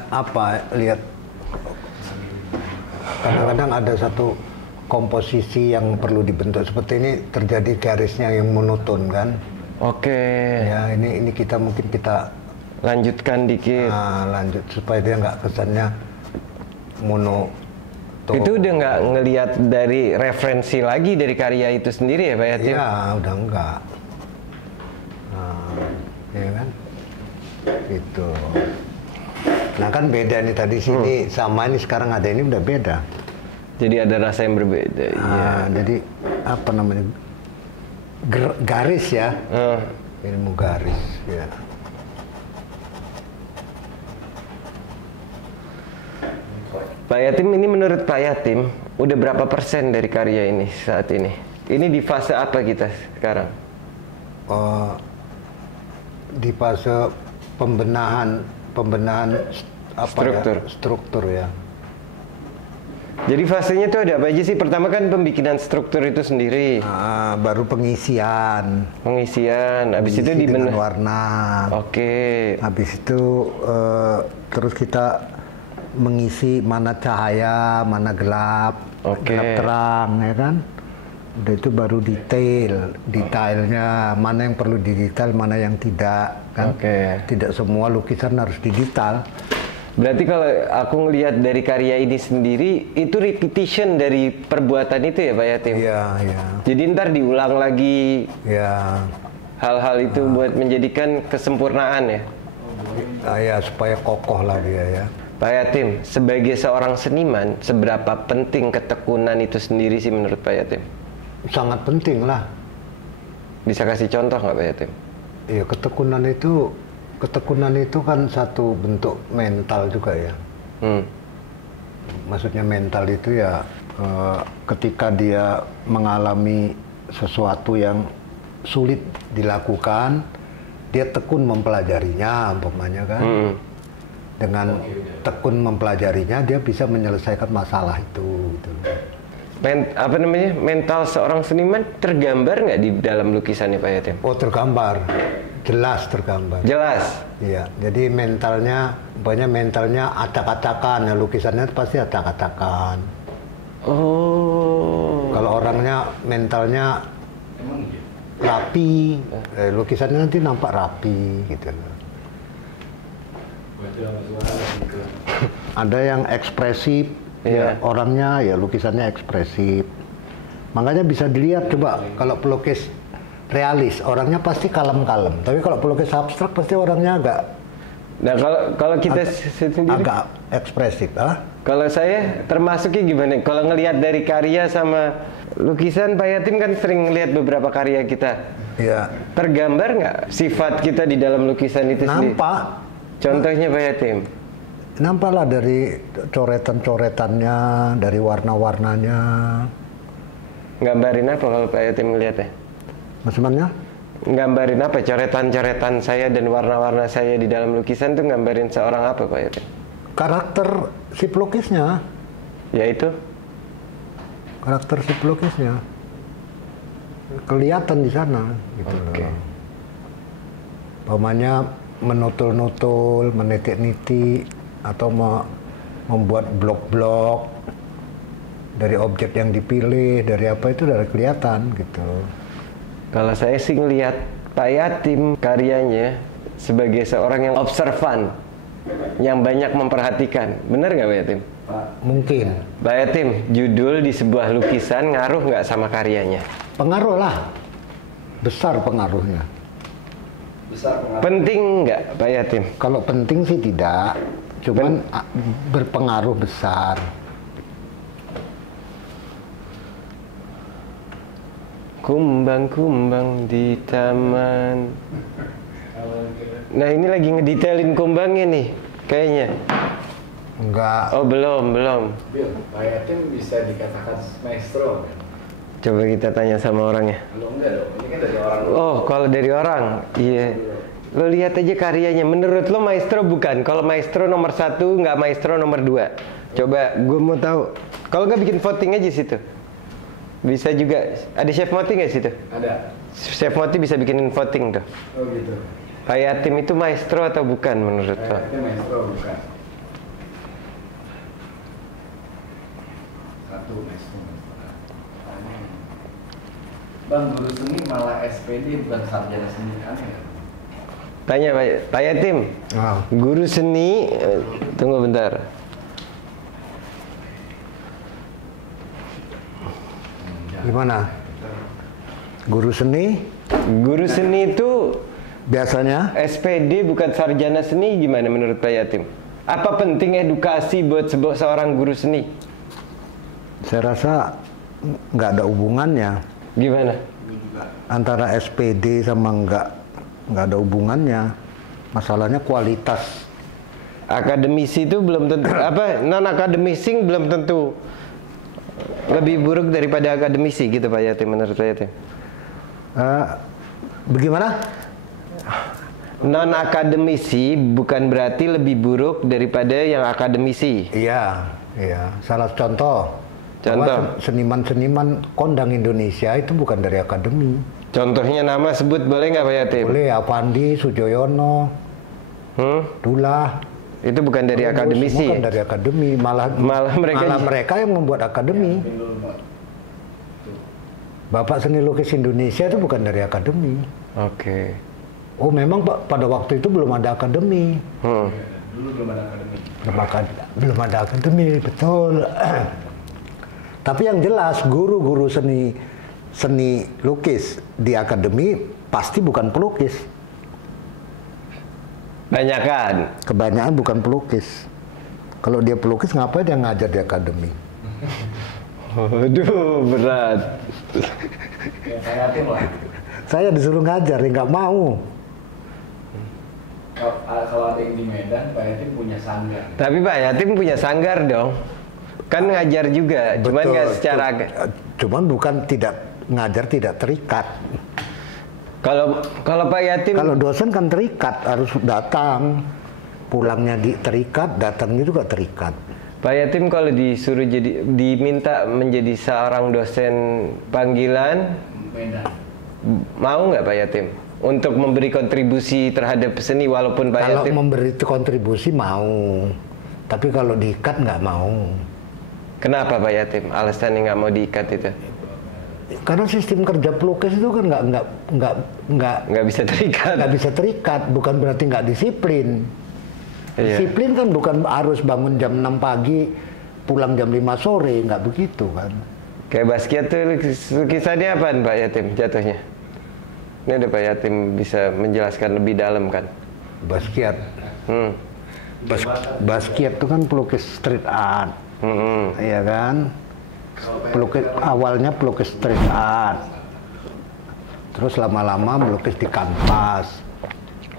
kadang-kadang ada satu komposisi yang perlu dibentuk seperti ini, terjadi garisnya yang monoton kan. Oke. Ya ini kita mungkin lanjutkan dikit. Lanjut supaya dia nggak kesannya monoton. Itu udah nggak ngelihat dari referensi lagi dari karya itu sendiri ya Pak Yatim? Iya, udah enggak. Ya kan? Gitu. Nah kan beda nih tadi sini sama ini sekarang ada ini udah beda. Jadi ada rasa yang berbeda. Iya. Jadi apa namanya? Garis ya. Ilmu garis ya. Pak Yatim, ini menurut Pak Yatim udah berapa persen dari karya ini saat ini? Ini di fase apa kita sekarang? Di fase pembenahan struktur ya. Jadi fasenya itu ada apa aja sih? Pertama kan pembikinan struktur itu sendiri. Baru pengisian. Habis itu dengan warna. Oke. Habis itu terus kita mengisi mana cahaya, mana gelap, gelap terang, ya kan? Udah itu baru detailnya, mana yang perlu didetail, mana yang tidak, kan? Tidak semua lukisan harus didetail. Berarti kalau aku ngelihat dari karya ini sendiri, itu repetition dari perbuatan itu ya Pak Yatim? Iya, iya. Jadi ntar diulang lagi. Iya. Hal-hal itu buat menjadikan kesempurnaan ya? Ya, supaya kokoh lah dia ya. Pak Yatim, sebagai seorang seniman, seberapa penting ketekunan itu sendiri sih menurut Pak Yatim? Sangat penting lah. Bisa kasih contoh nggak Pak Yatim? Iya, ketekunan itu kan satu bentuk mental juga ya. Maksudnya mental itu ya ketika dia mengalami sesuatu yang sulit dilakukan, dia tekun mempelajarinya, umpamanya kan. Dengan tekun mempelajarinya, dia bisa menyelesaikan masalah itu. Gitu. Mental seorang seniman tergambar nggak di dalam lukisannya Pak Yatim? Oh, tergambar, jelas tergambar. Jelas. Iya, jadi mentalnya acak-acakan, ya lukisannya pasti acak-acakan. Oh. Kalau orangnya mentalnya rapi, lukisannya nanti nampak rapi, gitu. Ada yang ekspresif, ya, orangnya ya lukisannya ekspresif. Makanya bisa dilihat coba kalau pelukis realis, orangnya pasti kalem-kalem. Tapi kalau pelukis abstrak pasti orangnya agak. Nah kalau kita sendiri agak ekspresif, Kalau saya termasuknya gimana? Kalau ngelihat dari karya sama lukisan, Pak Yatim kan sering ngelihat beberapa karya kita. Iya. Tergambar nggak sifat kita di dalam lukisan itu sendiri? Nampak. Contohnya Pak Yatim? Nampaklah dari coretan-coretannya, dari warna-warnanya. Gambarin apa kalau Pak Yatim ngeliatnya? Maksudnya? Gambarin apa? Coretan-coretan saya dan warna-warna saya di dalam lukisan tuh gambarin seorang apa Pak Yatim? Karakter si pelukisnya. Yaitu? Karakter si pelukisnya. Kelihatan di sana. Gitu. Pamannya menutul-nutul, menitik-nitik, atau membuat blok-blok dari objek yang dipilih, dari apa itu dari kelihatan gitu. Kalau saya sih ngelihat Pak Yatim karyanya sebagai seorang yang observan, yang banyak memperhatikan. Benar nggak Pak Yatim? Mungkin. Pak Yatim, judul di sebuah lukisan ngaruh nggak sama karyanya? Pengaruh lah, besar pengaruhnya. Penting nggak Pak Yatim? Kalau penting sih tidak, cuman berpengaruh besar. Kumbang-kumbang di taman. Nah ini lagi ngedetailin kumbangnya nih, kayaknya. Enggak. Oh belum. Bil, Pak Yatim bisa dikatakan maestro kan? Coba kita tanya sama orangnya. Lo enggak dong, ini kan dari orang. Oh kalau dari orang, iya. Lo lihat aja karyanya. Menurut lo maestro bukan? Kalau maestro nomor 1, nggak maestro nomor 2. Coba, gue mau tahu. Kalau nggak bikin voting aja situ. Bisa juga. Ada chef Moti nggak situ? Ada. Chef Moti bisa bikinin voting tuh. Oh gitu. Pak Yatim itu maestro atau bukan menurut Pak lo? Yatim maestro bukan? 1 maestro. Bang, guru seni malah SPD bukan sarjana seni, aneh nggak? Tanya Pak Yatim. Ah. Guru seni, tunggu bentar. Gimana? Guru seni Guru seni itu biasanya SPD bukan sarjana seni, gimana menurut Pak Yatim? Apa penting edukasi buat seorang guru seni? saya rasa nggak ada hubungannya Gimana? antara SPD sama nggak ada hubungannya. Masalahnya kualitas. Akademisi itu belum tentu apa non akademisi belum tentu lebih buruk daripada akademisi gitu Pak Yatim menurut Pak Yatim. Bagaimana? Non akademisi bukan berarti lebih buruk daripada yang akademisi. Iya. Salah contoh. Contoh. Bahwa seniman-seniman kondang Indonesia itu bukan dari akademi. Contohnya nama sebut boleh nggak Pak Yatim? Boleh, Avandi, Sujoyono, Dullah. Itu bukan dari akademisi. Bukan dari akademi, malah mereka yang membuat akademi. Bapak Seni Lukis Indonesia itu bukan dari akademi. Oke. Oh memang pada waktu itu belum ada akademi. Dulu belum ada akademi. Belum ada akademi, betul. Tapi yang jelas guru-guru seni lukis di akademi pasti bukan pelukis. Kebanyakan bukan pelukis. Kalau dia pelukis ngapain dia ngajar di akademi? Waduh, berat. Ya, Pak Yatim lah. Saya disuruh ngajar, ya nggak mau. Kalau ada yang di Medan, Pak Yatim punya sanggar. Tapi Pak Yatim punya sanggar dong. Kan ngajar juga, cuman nggak secara. Cuman bukan tidak ngajar, tidak terikat. Kalau Pak Yatim. Kalau dosen kan terikat, harus datang. Pulangnya terikat, datangnya juga terikat. Pak Yatim kalau disuruh diminta menjadi seorang dosen panggilan, Medan. mau nggak Pak Yatim? Untuk memberi kontribusi terhadap seni walaupun Pak Yatim. Kalau memberi kontribusi mau, tapi kalau diikat nggak mau. Kenapa Pak Yatim? Alasannya nggak mau diikat itu? Karena sistem kerja pelukis itu kan nggak bisa terikat. Nggak bisa terikat, bukan berarti nggak disiplin. Iya. Disiplin kan bukan harus bangun jam 6 pagi, pulang jam 5 sore, nggak begitu kan. Kayak Basquiat tuh lukisannya apaan Pak Yatim jatuhnya? Ini ada Pak Yatim bisa menjelaskan lebih dalam kan? Basquiat. Basquiat itu kan pelukis street art. Iya kan? Awalnya pelukis street art. Terus lama-lama melukis di kanvas.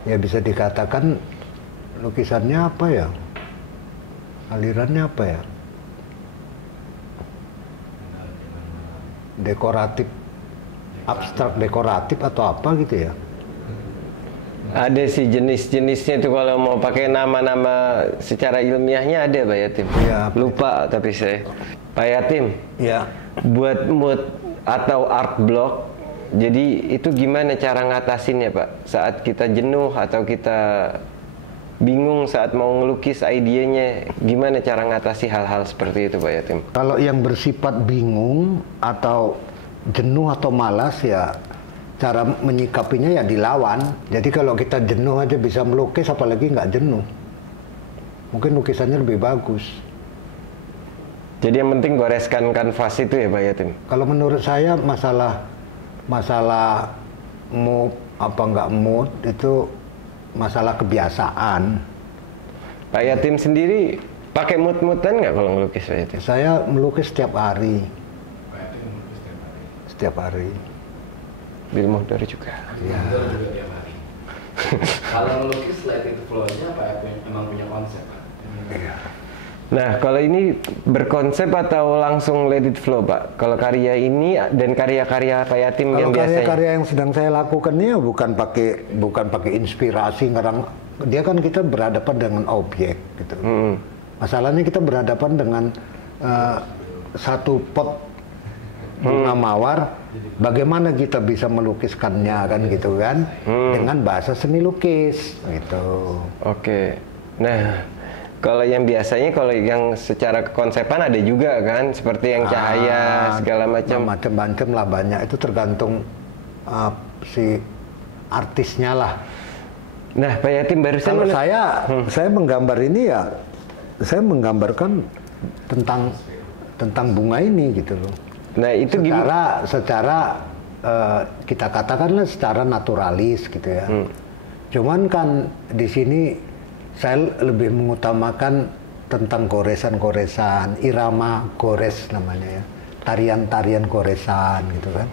Ya bisa dikatakan lukisannya apa ya? Alirannya apa ya? Dekoratif, abstrak dekoratif atau apa gitu ya? Ada sih jenis-jenisnya tuh kalau mau pakai nama-nama secara ilmiahnya ada Pak Yatim. Ya, lupa tapi saya. Pak Yatim. Ya. Buat mood atau art block. Jadi itu gimana cara ngatasinnya Pak? Saat kita jenuh atau kita bingung saat mau ngelukis idenya, gimana cara ngatasi hal-hal seperti itu Pak Yatim? Kalau yang bersifat bingung atau jenuh atau malas ya cara menyikapinya ya dilawan. Jadi kalau kita jenuh aja bisa melukis, apalagi nggak jenuh. Mungkin lukisannya lebih bagus. Jadi yang penting goreskan kanvas itu ya Pak Yatim? Kalau menurut saya masalah mood apa nggak mood itu masalah kebiasaan. Pak Yatim sendiri pakai mood-moodan nggak kalau ngelukis Pak Yatim? Saya melukis setiap hari. Setiap hari. Bill Muhdor juga. Ya. Itu juga tiap hari. Kalau melukis let it flow-nya apa ya? Emang punya konsep Pak? Iya. Nah, kalau ini berkonsep atau langsung let it flow, Pak? Kalau karya ini dan karya-karya Pak Yatim yang Kalau biasanya. karya-karya yang sedang saya lakukan ini bukan pakai inspirasi ngarang. Dia kan kita berhadapan dengan objek gitu. Masalahnya kita berhadapan dengan satu pot bunga mawar. Bagaimana kita bisa melukiskannya kan gitu kan? Dengan bahasa seni lukis gitu. Oke. Nah, kalau yang biasanya kalau yang secara kekonsepan ada juga kan, seperti yang cahaya segala macam. Macam-macam lah banyak. Itu tergantung si artisnya lah. Nah, Pak Yatim barusan Kalau saya menggambar ini ya, saya menggambarkan tentang bunga ini gitu loh. Nah, itu gimana? Secara kita katakanlah secara naturalis gitu ya. Cuman kan di sini saya lebih mengutamakan tentang goresan-goresan, irama gores namanya ya, tarian-tarian goresan gitu kan.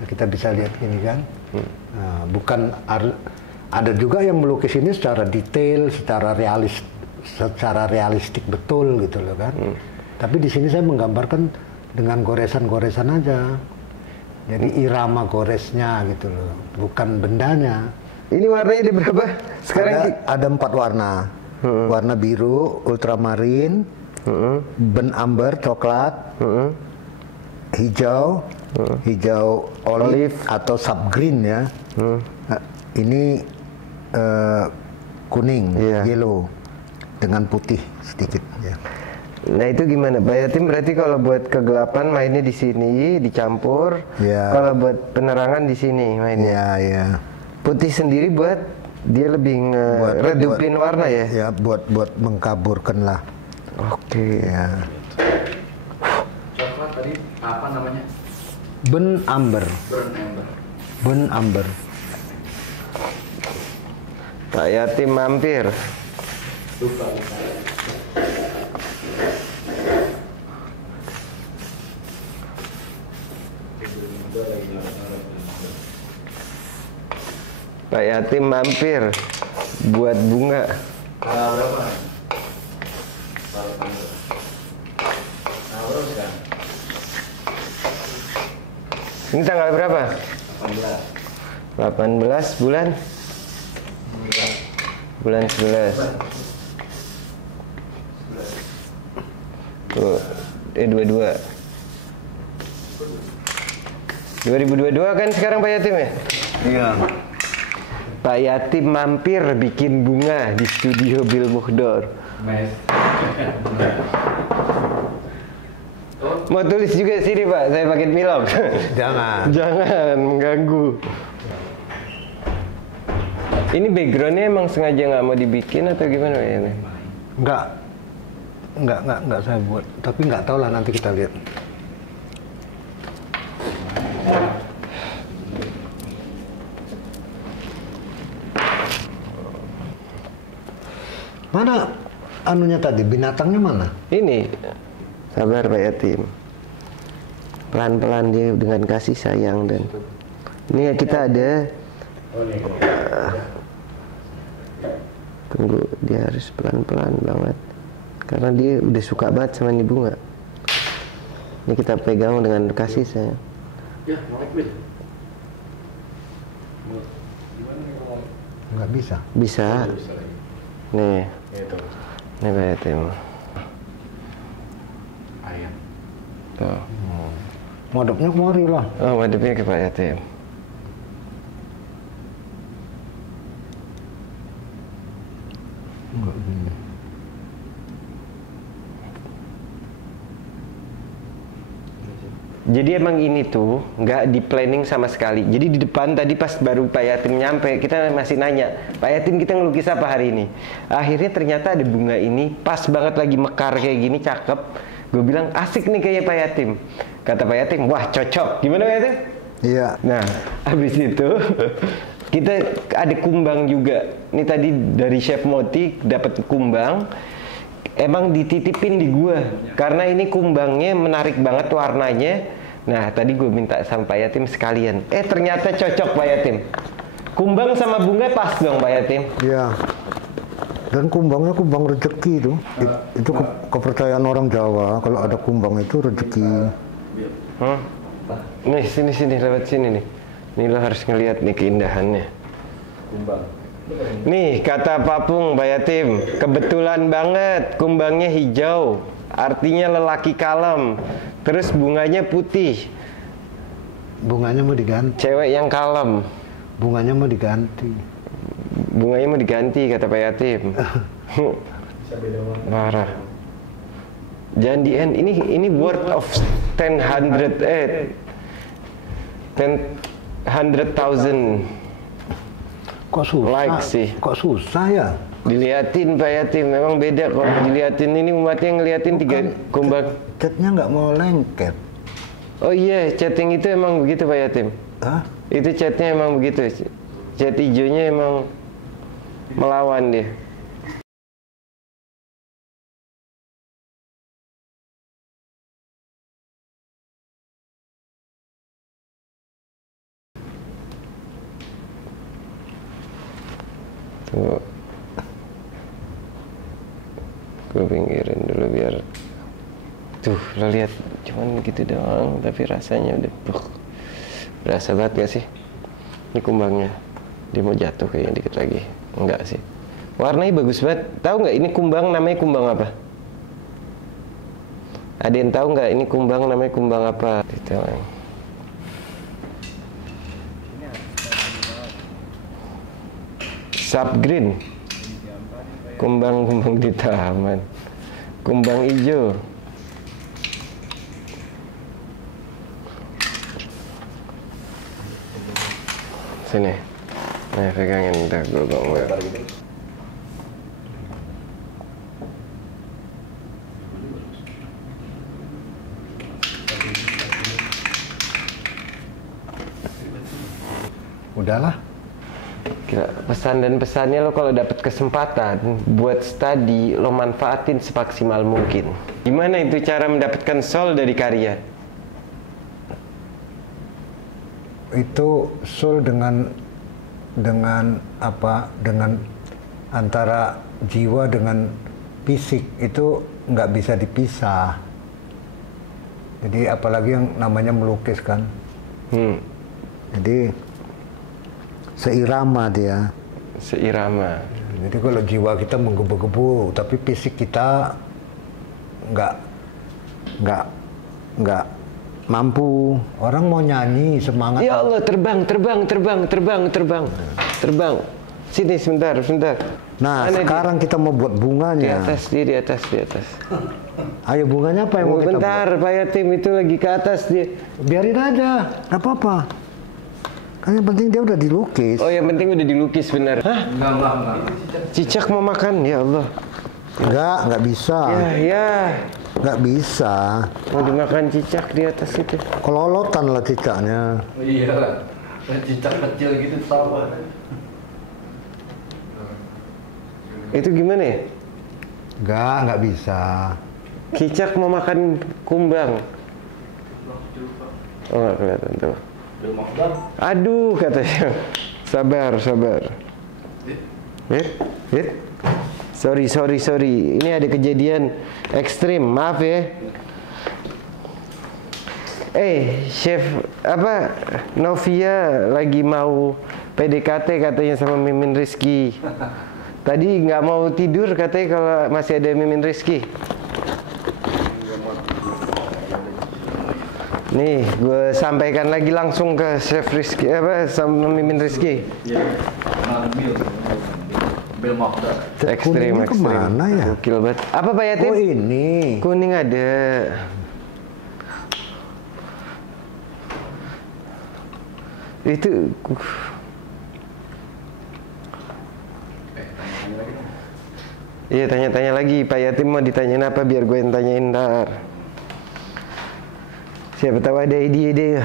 Nah, kita bisa lihat ini kan. Nah, bukan ada juga yang melukis ini secara detail, secara realistik betul gitu loh kan. Tapi di sini saya menggambarkan dengan goresan-goresan aja. Jadi irama goresnya gitu loh, bukan bendanya. Ini warnanya ada berapa? Sekarang Ada 4 warna. Warna biru, ultramarin, ben amber, coklat, hijau, hijau olive atau subgreen ya. Nah, ini kuning, yellow dengan putih sedikit ya. Nah, itu gimana Pak Yatim? Berarti kalau buat kegelapan mainnya di sini, dicampur. Ya. Kalau buat penerangan di sini mainnya. Ya, ya. Putih sendiri buat dia lebih redupin warna ya? Ya, buat mengkaburkan lah. Oke. Ya. Coklat tadi apa namanya? Ben amber. Burn amber. Ben amber. Pak Yatim mampir. Lupa. Pak Yatim mampir buat bunga. Tanggal berapa? Tanggal kan? Ini tanggal berapa? 18. 18 bulan? Bulan 11. Tuh, 22. 2022 kan sekarang Pak Yatim ya? Iya. Pak Yatim mampir bikin bunga di studio Bill Muhdor. Mes. Mau tulis juga sini Pak, saya pakai pilok. Jangan. Jangan mengganggu. Ini backgroundnya emang sengaja nggak mau dibikin atau gimana Pak ini? Enggak saya buat. Tapi nggak tahu lah, nanti kita lihat. Mana anunya tadi, binatangnya mana? Ini, sabar Pak Yatim. Pelan-pelan dia dengan kasih sayang dan ini kita ada. Tunggu, dia harus pelan-pelan banget karena dia udah suka banget sama ini bunga. Ini kita pegang dengan kasih sayang. Ya, mau Bil. Nggak bisa. Bisa. Nih. Itu. Nih Pak Yatim. Ayam. Tuh. Modoknya kemari lah. Oh, madepnya ke Pak Yatim. Enggak gini. Jadi emang ini tuh nggak di planning sama sekali. Jadi di depan tadi pas baru Pak Yatim nyampe, kita masih nanya, Pak Yatim kita ngelukis apa hari ini? Akhirnya ternyata ada bunga ini, pas banget lagi mekar kayak gini, cakep. Gue bilang asik nih kayak Pak Yatim. Kata Pak Yatim, wah cocok. Gimana Pak Yatim? Iya. Nah, habis itu kita ada kumbang juga. Ini tadi dari Chef Moti dapat kumbang. Emang dititipin di gua karena ini kumbangnya menarik banget warnanya. Nah, tadi gue minta sama Pak Yatim sekalian. Ternyata cocok Pak Yatim. Kumbang sama bunga pas dong Pak Yatim. Iya. Dan kumbangnya kumbang rezeki itu. Itu kepercayaan orang Jawa. Kalau ada kumbang itu rezeki. Nih, sini lewat sini nih. Nih lo harus ngeliat nih keindahannya. Kumbang. Nih kata Papung Pak Yatim, kebetulan banget kumbangnya hijau, artinya lelaki kalem. Terus bunganya putih, Bunganya mau diganti. cewek yang kalem. Bunganya mau diganti. Bunganya mau diganti kata Pak Yatim. Parah. Jangan di end. Ini word of 100,000 Kok susah? like sih. Kok susah ya? Diliatin Pak Yatim, memang beda kalau diliatin. Ini umatnya ngeliatin tiga kumbang. Catnya nggak mau lengket. Oh iya, chatting itu emang begitu Pak Yatim. Hah? Itu chatnya emang begitu. Chat hijaunya emang melawan dia. Tuh. Gue pinggirin dulu biar. Tuh, lo lihat cuman gitu doang, tapi rasanya udah berasa banget gak sih? Ini kumbangnya. Dia mau jatuh kayaknya dikit lagi. Enggak sih. Warnanya bagus banget. Tahu nggak ini kumbang namanya kumbang apa? Ada yang tahu nggak ini kumbang namanya kumbang apa? Gitu. Subgreen. Kumbang-kumbang di taman. Kumbang hijau. Sini. Nah, pegangin ntar gue bangun. Udahlah. Gila, pesan dan pesannya lo kalau dapet kesempatan buat study, lo manfaatin semaksimal mungkin. Gimana itu cara mendapatkan soul dari karya? Itu soul dengan apa? Dengan antara jiwa dengan fisik itu nggak bisa dipisah. Jadi apalagi yang namanya melukis kan. Jadi seirama dia. Seirama. Jadi kalau jiwa kita menggebu-gebu, tapi fisik kita nggak mampu. Orang mau nyanyi semangat. Ya Allah, terbang. Sini sebentar. Nah, Mana sekarang kita mau buat di bunganya. atas. Ayo, bunganya apa yang mau kita Bentar, Pak Yatim itu lagi ke atas dia. buat? Biarin aja, nggak apa-apa. Kan yang penting dia udah dilukis. Oh, yang penting udah dilukis benar. Hah? Enggak. Cicak mau makan, ya Allah. Nggak bisa. Ya. Nggak bisa. Mau dimakan cicak di atas itu. Kelolotan lah cicaknya. Iya lah. Cicak kecil gitu sama. Itu gimana ya? Nggak bisa. Cicak mau makan kumbang. Oh, nggak kelihatan tuh. Aduh, katanya. Sabar. Wait. Sorry. Ini ada kejadian ekstrim, maaf ya. Chef Novia lagi mau PDKT katanya sama Mimin Rizky. Tadi nggak mau tidur katanya kalau masih ada Mimin Rizky. Nih, gue sampaikan lagi langsung ke Chef Rizky sama Mimin Rizky. Bil Mokhtar. Kuningnya kemana ya? Gokil banget. Apa Pak Yatim? Oh, ini. Kuning ada. Itu iya, tanya-tanya lagi. Pak Yatim mau ditanyain apa biar gue yang tanyain ntar. Siapa tahu ada ide-ide.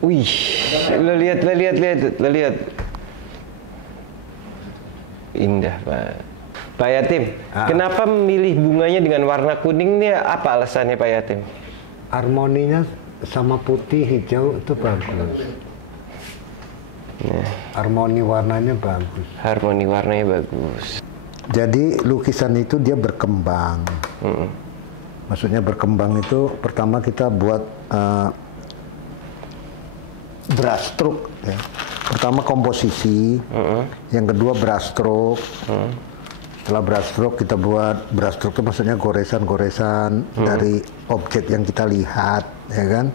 Wih, lo lihat. Indah, Pak. Pak Yatim, kenapa memilih bunganya dengan warna kuning nih? Apa alasannya Pak Yatim? harmoninya sama putih hijau itu bagus. Harmoni warnanya bagus. Harmoni warnanya bagus. Jadi lukisan itu dia berkembang. Maksudnya berkembang itu pertama kita buat brush stroke ya. Pertama komposisi, yang kedua brush stroke. Setelah brush stroke kita buat brush stroke itu maksudnya goresan-goresan dari objek yang kita lihat, ya kan?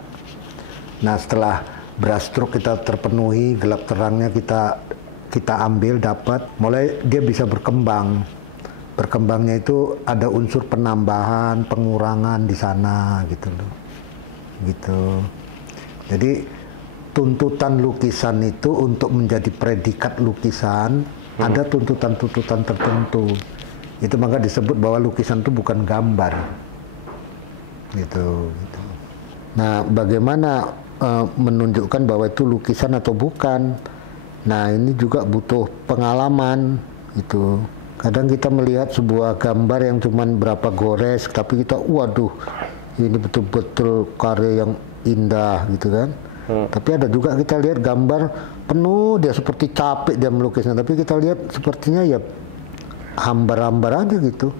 Nah setelah brush stroke kita terpenuhi, gelap terangnya kita ambil dapat, mulai dia bisa berkembang. Berkembangnya itu ada unsur penambahan, pengurangan di sana gitu loh. Gitu. Jadi tuntutan lukisan itu untuk menjadi predikat lukisan ada tuntutan-tuntutan tertentu. Itu maka disebut bahwa lukisan itu bukan gambar. Gitu. Nah, bagaimana menunjukkan bahwa itu lukisan atau bukan? Nah, ini juga butuh pengalaman itu. Kadang kita melihat sebuah gambar yang cuman berapa gores, tapi kita, waduh, ini betul-betul karya yang indah gitu kan. Tapi ada juga kita lihat gambar penuh, dia seperti capek dia melukisnya, tapi kita lihat sepertinya ya hambar-hambar aja gitu.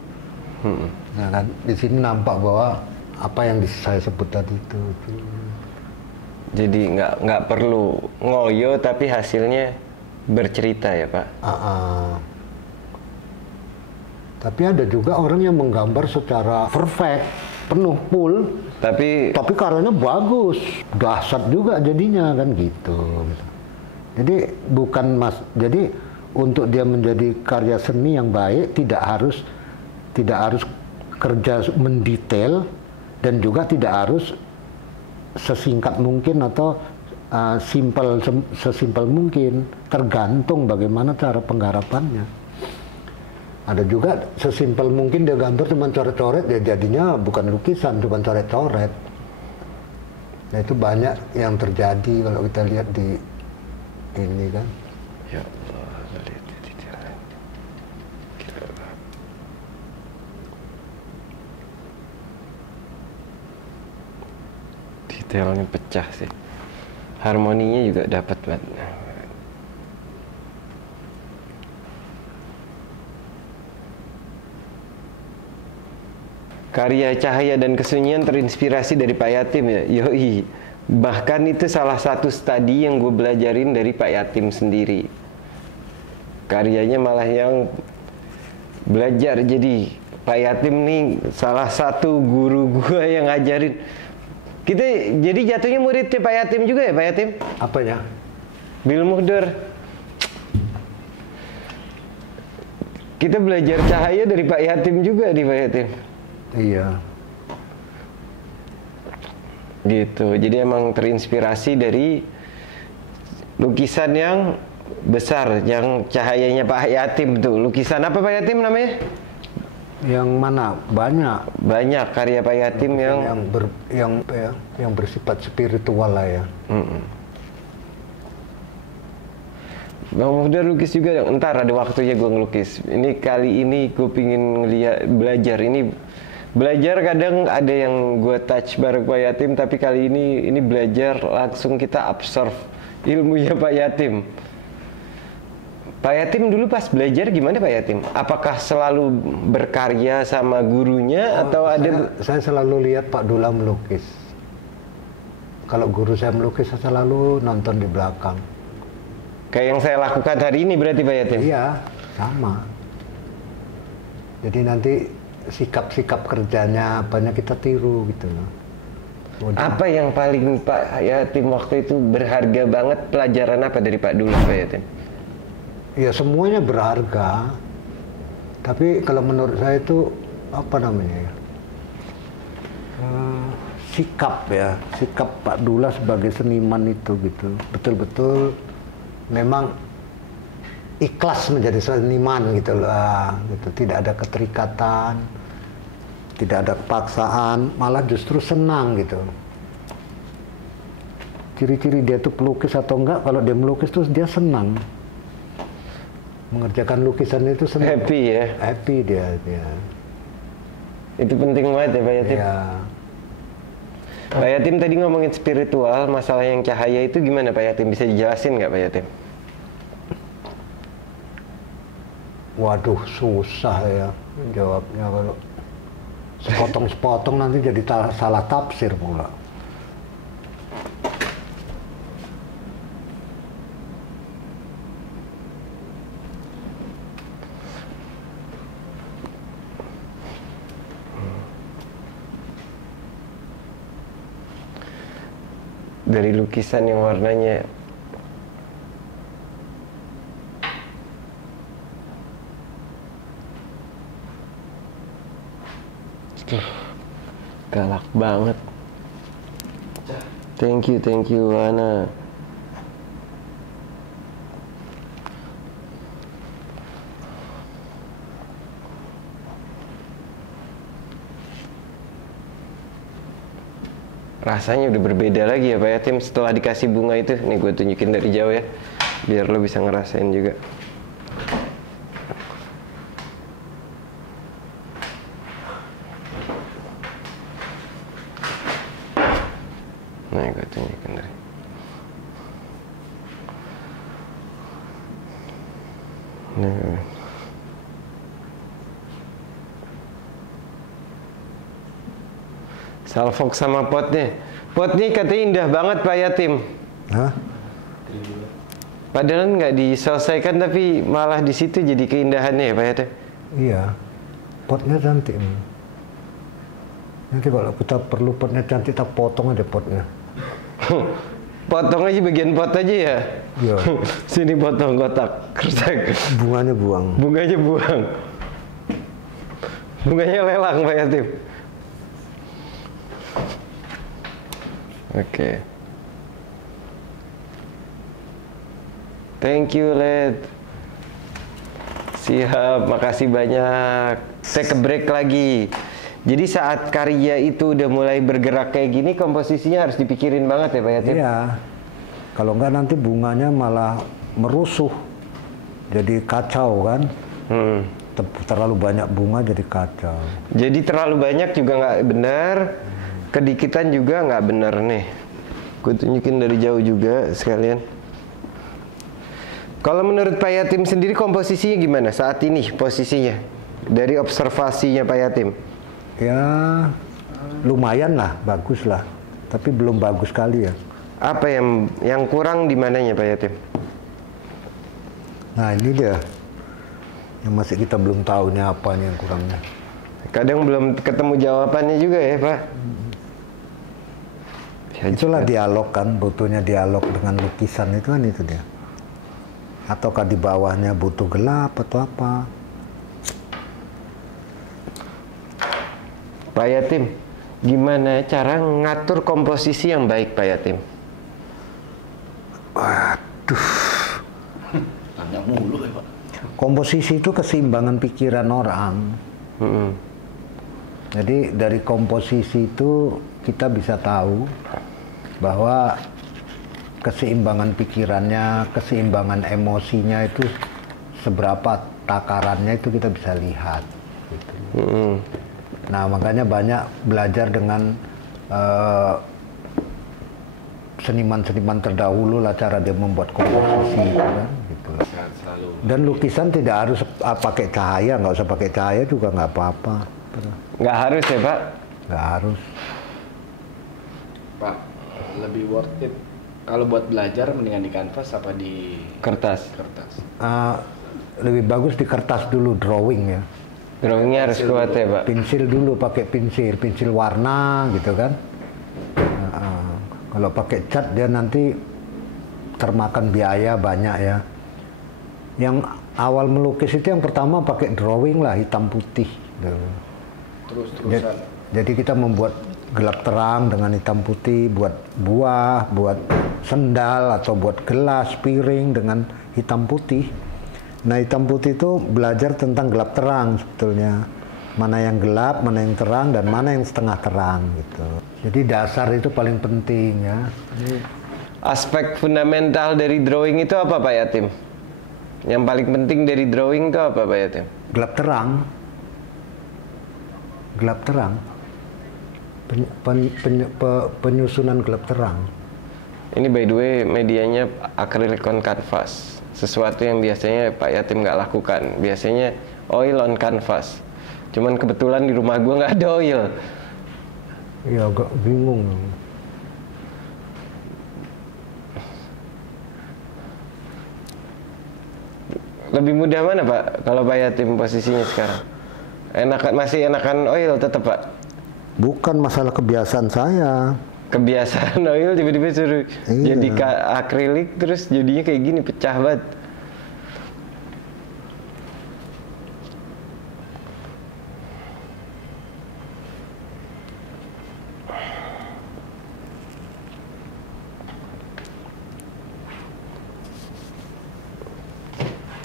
Nah kan di sini nampak bahwa apa yang saya sebut tadi itu. Jadi nggak perlu ngoyo tapi hasilnya bercerita ya Pak. Tapi ada juga orang yang menggambar secara perfect, penuh full. Tapi karyanya bagus, dahsyat juga jadinya kan gitu. Jadi jadi untuk dia menjadi karya seni yang baik tidak harus kerja mendetail dan juga tidak harus sesingkat mungkin atau sesimpel mungkin, tergantung bagaimana cara penggarapannya. Ada juga sesimpel mungkin dia gambar cuma coret-coret, ya jadinya bukan lukisan, cuma coret-coret. Nah itu banyak yang terjadi kalau kita lihat di ini kan. Ya Allah, lihat detailnya. Detailnya pecah sih. Harmoninya juga dapat banget. Karya cahaya dan kesunyian terinspirasi dari Pak Yatim ya, yoi. Bahkan itu salah satu studi yang gue belajarin dari Pak Yatim sendiri. Karyanya malah yang belajar, jadi Pak Yatim nih salah satu guru gue yang ngajarin. Kita jadi jatuhnya muridnya Pak Yatim juga ya Pak Yatim? Apanya? Bil Muhdar. Kita belajar cahaya dari Pak Yatim juga di Pak Yatim. Iya. Gitu. Jadi emang terinspirasi dari lukisan yang besar, yang cahayanya Pak Yatim tuh. Lukisan apa Pak Yatim namanya? Yang mana? Banyak. Banyak karya Pak Yatim yang bersifat spiritual lah ya. Bang Muhdar lukis juga, ntar ada waktunya gue ngelukis. Ini kali ini gue pingin ngeliat belajar ini. Belajar kadang ada yang gue touch bareng Pak Yatim, tapi kali ini belajar langsung kita absorb ilmunya Pak Yatim. Pak Yatim dulu pas belajar gimana Pak Yatim? Apakah selalu berkarya sama gurunya atau ada? Saya selalu lihat Pak Dula melukis. Kalau guru saya melukis, saya selalu nonton di belakang. Kayak yang saya lakukan hari ini berarti Pak Yatim? Iya, sama. Jadi nanti sikap-sikap kerjanya banyak kita tiru gitu loh. Apa yang paling Pak Yatim waktu itu berharga banget, pelajaran apa dari Pak Dula Pak Yatim? Ya semuanya berharga. Tapi kalau menurut saya itu apa namanya ya? Sikap ya, sikap Pak Dula sebagai seniman itu gitu. Betul-betul memang ikhlas menjadi seniman gitu lah, gitu. Tidak ada keterikatan, tidak ada paksaan, malah justru senang gitu. Ciri-ciri dia tuh pelukis atau enggak, kalau dia melukis terus dia senang. Mengerjakan lukisan itu senang. Happy ya? Happy dia. Itu penting banget ya Pak Yatim? Ya. Pak Yatim tadi ngomongin spiritual, masalah yang cahaya itu gimana Pak Yatim? Bisa dijelasin nggak Pak Yatim? Waduh, susah ya jawabnya kalau sepotong-sepotong nanti jadi salah tafsir pula. Dari lukisan yang warnanya galak banget. Thank you Ana. Rasanya udah berbeda lagi ya Pak Yatim setelah dikasih bunga itu. Nih gue tunjukin dari jauh ya, biar lo bisa ngerasain juga. Nah gue tunjukin dari. Nah. Salfok sama potnya. Potnya katanya indah banget Pak Yatim. Hah? Padahal nggak diselesaikan tapi malah di situ jadi keindahannya ya Pak Yatim. Iya, potnya cantik. Nanti kalau kita perlu potnya cantik, kita potong aja potnya. Potong aja bagian pot aja ya. Iya. Sini potong kotak, kertek. Bunganya buang. Bunganya buang. Bunganya lelang Pak Yatim. Oke. Thank you, Led. Siap, makasih banyak. Take a break lagi. Jadi saat karya itu udah mulai bergerak kayak gini, komposisinya harus dipikirin banget ya Pak Yatim? Iya. Kalau enggak nanti bunganya malah merusuh. Jadi kacau kan. Terlalu banyak bunga jadi kacau. Jadi terlalu banyak juga nggak benar. Kedikitan juga nggak benar nih. Gue tunjukin dari jauh juga sekalian. Kalau menurut Pak Yatim sendiri komposisinya gimana saat ini posisinya? Dari observasinya Pak Yatim? Ya lumayan lah, bagus lah. Tapi belum bagus sekali ya. Apa yang kurang di mananya Pak Yatim? Nah ini dia. Yang masih kita belum tahu nih apa nih yang kurangnya. Kadang belum ketemu jawabannya juga ya Pak? Ya, itulah juga. dialog kan, butuhnya dialog dengan lukisan itu kan itu dia. Ataukah di bawahnya butuh gelap atau apa? Pak Yatim, gimana cara ngatur komposisi yang baik Pak Yatim? Waduh. Tanya mulu ya Pak. Komposisi itu keseimbangan pikiran orang. Jadi dari komposisi itu kita bisa tahu bahwa keseimbangan pikirannya, keseimbangan emosinya itu seberapa takarannya itu kita bisa lihat. Gitu. Nah makanya banyak belajar dengan seniman-seniman terdahulu lah cara dia membuat komposisi, gitu kan. Gitu. Dan lukisan tidak harus pakai cahaya, nggak usah pakai cahaya juga nggak apa-apa. Nggak harus ya Pak? Nggak harus. Pak, lebih worth it kalau buat belajar mendingan di kanvas apa di Kertas. kertas? Lebih bagus di kertas dulu, drawing ya. Drawingnya harus kuat ya Pak? Pensil dulu, pakai pensil warna gitu kan. Kalau pakai cat dia nanti termakan biaya banyak ya. Yang awal melukis itu yang pertama pakai drawing lah, hitam putih. Gitu. Terus-terusan. Jadi kita membuat gelap terang dengan hitam putih, buat buah, buat sendal atau buat gelas, piring dengan hitam putih. Nah hitam putih itu belajar tentang gelap terang sebetulnya. Mana yang gelap, mana yang terang, dan mana yang setengah terang gitu. Jadi dasar itu paling penting ya. Aspek fundamental dari drawing itu apa Pak Yatim? Yang paling penting dari drawing itu apa Pak Yatim? Gelap terang. Gelap terang. penyusunan gelap terang. Ini by the way medianya acrylic on canvas. Sesuatu yang biasanya Pak Yatim nggak lakukan. Biasanya oil on canvas. Cuman kebetulan di rumah gua nggak ada oil. Ya agak bingung. Lebih mudah mana Pak kalau Pak Yatim posisinya sekarang? Masih enakan oil tetap Pak? Bukan masalah kebiasaan saya. Kebiasaan oil tiba-tiba suruh Iya. jadi akrilik terus jadinya kayak gini pecah banget.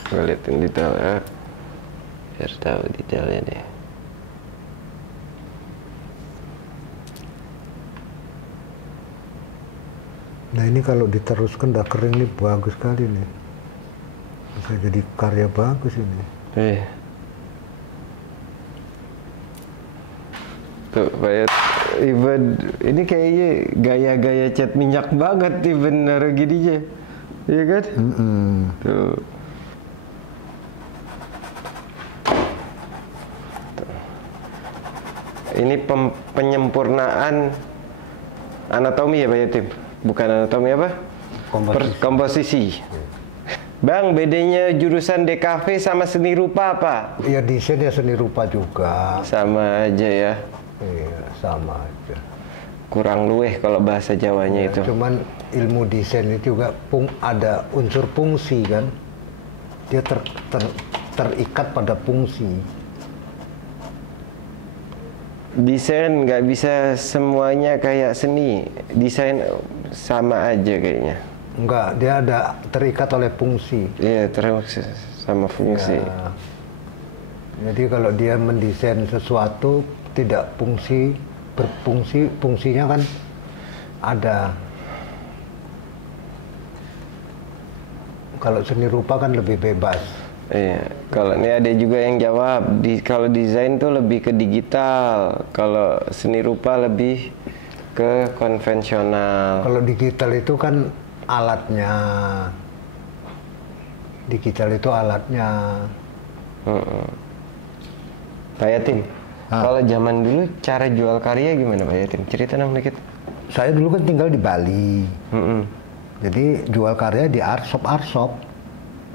Gue liatin detailnya biar tahu detailnya deh. Nah ini kalau diteruskan udah kering nih bagus sekali nih. Bisa jadi karya bagus ini. Tuh kayak even ini kayaknya gaya-gaya cat minyak banget even naruh gininya. Iya kan? Tuh. Ini penyempurnaan anatomi ya Pak Yatim? Bukan anatomi apa? Komposisi. Bang, bedanya jurusan DKV sama seni rupa apa? Ya desain ya seni rupa juga. Sama aja ya. Iya, sama aja. Kurang luweh kalau bahasa Jawanya Ya, itu. cuman ilmu desain itu juga ada unsur fungsi kan. Dia terikat pada fungsi. Desain nggak bisa semuanya kayak seni. Desain sama aja kayaknya. Enggak, dia ada terikat oleh fungsi. Iya, terus sama fungsi. Ya. Jadi kalau dia mendesain sesuatu tidak berfungsi, fungsinya kan ada. Kalau seni rupa kan lebih bebas. Iya, kalau ini ada juga yang jawab, kalau desain tuh lebih ke digital, kalau seni rupa lebih ke konvensional. Kalau digital itu kan alatnya. Digital itu alatnya. Pak Yatim, kalau zaman dulu cara jual karya gimana Pak Yatim? Cerita dong dikit. Saya dulu kan tinggal di Bali. Jadi jual karya di arsop.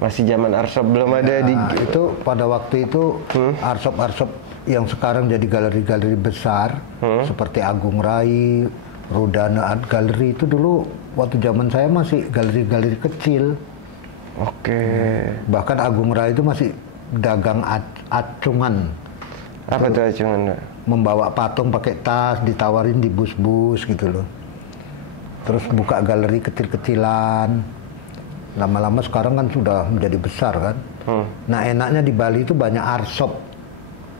Masih zaman arsop belum ada di. Itu pada waktu itu arsop-arsop yang sekarang jadi galeri-galeri besar seperti Agung Rai, Rudana Art Gallery itu dulu waktu zaman saya masih galeri-galeri kecil. Oke. Bahkan Agung Rai itu masih dagang acungan. Apa tuh acungan? Membawa patung pakai tas, ditawarin di bus-bus gitu loh. Terus buka galeri kecil-kecilan. Lama-lama sekarang kan sudah menjadi besar kan. Nah enaknya di Bali itu banyak arsop.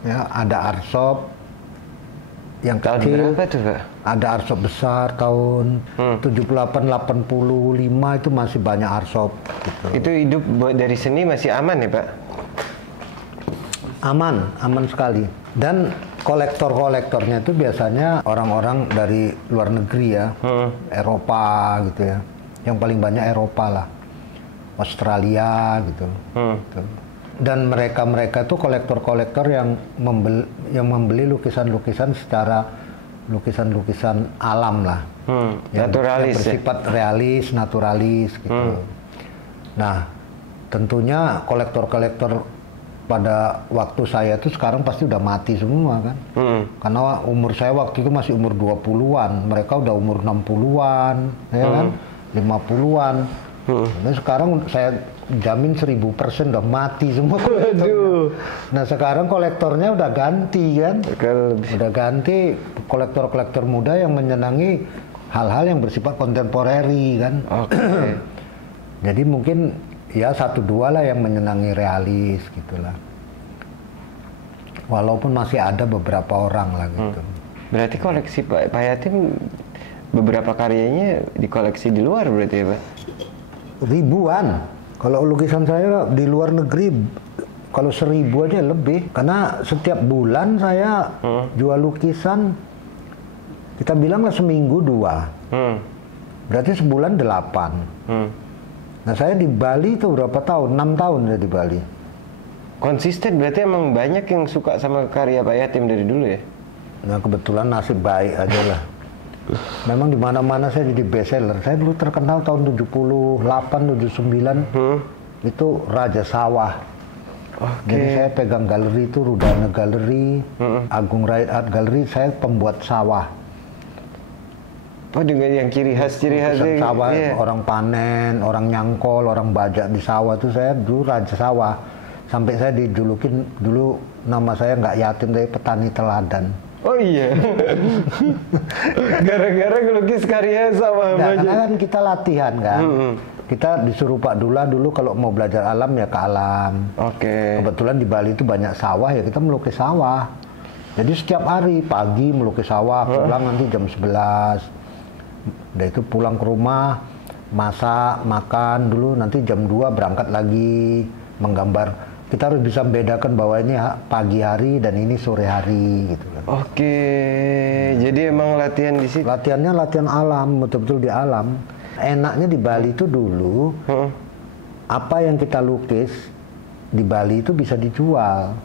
Ya, ada arsop yang Tahun kecil. berapa tuh Pak? Ada arsop besar tahun 78-85 itu masih banyak arsop. Gitu. Itu hidup dari seni masih aman ya Pak? Aman sekali. Dan kolektor-kolektornya itu biasanya orang-orang dari luar negeri ya, Eropa gitu ya. Yang paling banyak Eropa lah, Australia gitu. Gitu. Dan mereka tuh kolektor-kolektor yang membeli lukisan-lukisan secara lukisan-lukisan alam lah, naturalis, yang bersifat realis, naturalis gitu. Nah, tentunya kolektor-kolektor pada waktu saya tuh sekarang pasti udah mati semua kan. Karena umur saya waktu itu masih umur 20-an, mereka udah umur 60-an, ya kan, 50-an. Nah, sekarang saya jamin 1000% udah mati semua kolektornya. Nah sekarang kolektornya udah ganti kan, udah ganti kolektor-kolektor muda yang menyenangi hal-hal yang bersifat kontemporeri kan. Jadi mungkin ya 1-2 lah yang menyenangi realis gitulah. Walaupun masih ada beberapa orang lah gitu. Berarti koleksi Pak Yatim beberapa karyanya dikoleksi di luar berarti ya Pak? Ribuan. Kalau lukisan saya di luar negeri, kalau 1000 aja lebih. Karena setiap bulan saya jual lukisan Kita bilanglah seminggu 2. Berarti sebulan 8. Nah saya di Bali itu berapa tahun? 6 tahun ya di Bali. Konsisten berarti emang banyak yang suka sama karya Pak Yatim dari dulu ya? Nah kebetulan nasib baik aja lah. Memang di mana-mana saya jadi best seller. Saya dulu terkenal tahun 78, 79 itu Raja Sawah. Jadi saya pegang galeri itu Rudana Galeri, Agung Raid Art Gallery, saya pembuat sawah. Oh dengan yang ciri khas Sawah, orang panen, orang nyangkol, orang bajak di sawah itu saya dulu Raja Sawah. Sampai saya dijulukin dulu nama saya nggak Yatim tapi petani teladan. Oh iya. Gara-gara ngelukis karya sawah. Nah, karena kan kita latihan kan. Kita disuruh Pak Dula dulu kalau mau belajar alam ya ke alam. Kebetulan di Bali itu banyak sawah ya kita melukis sawah. Jadi setiap hari pagi melukis sawah, pulang nanti jam 11. Udah itu pulang ke rumah, masak, makan dulu, nanti jam 2 berangkat lagi menggambar. Kita harus bisa membedakan bahwa ini pagi hari dan ini sore hari gitu kan. Jadi emang latihan di situ. Latihannya latihan alam, betul-betul di alam. Enaknya di Bali itu dulu, apa yang kita lukis di Bali itu bisa dijual.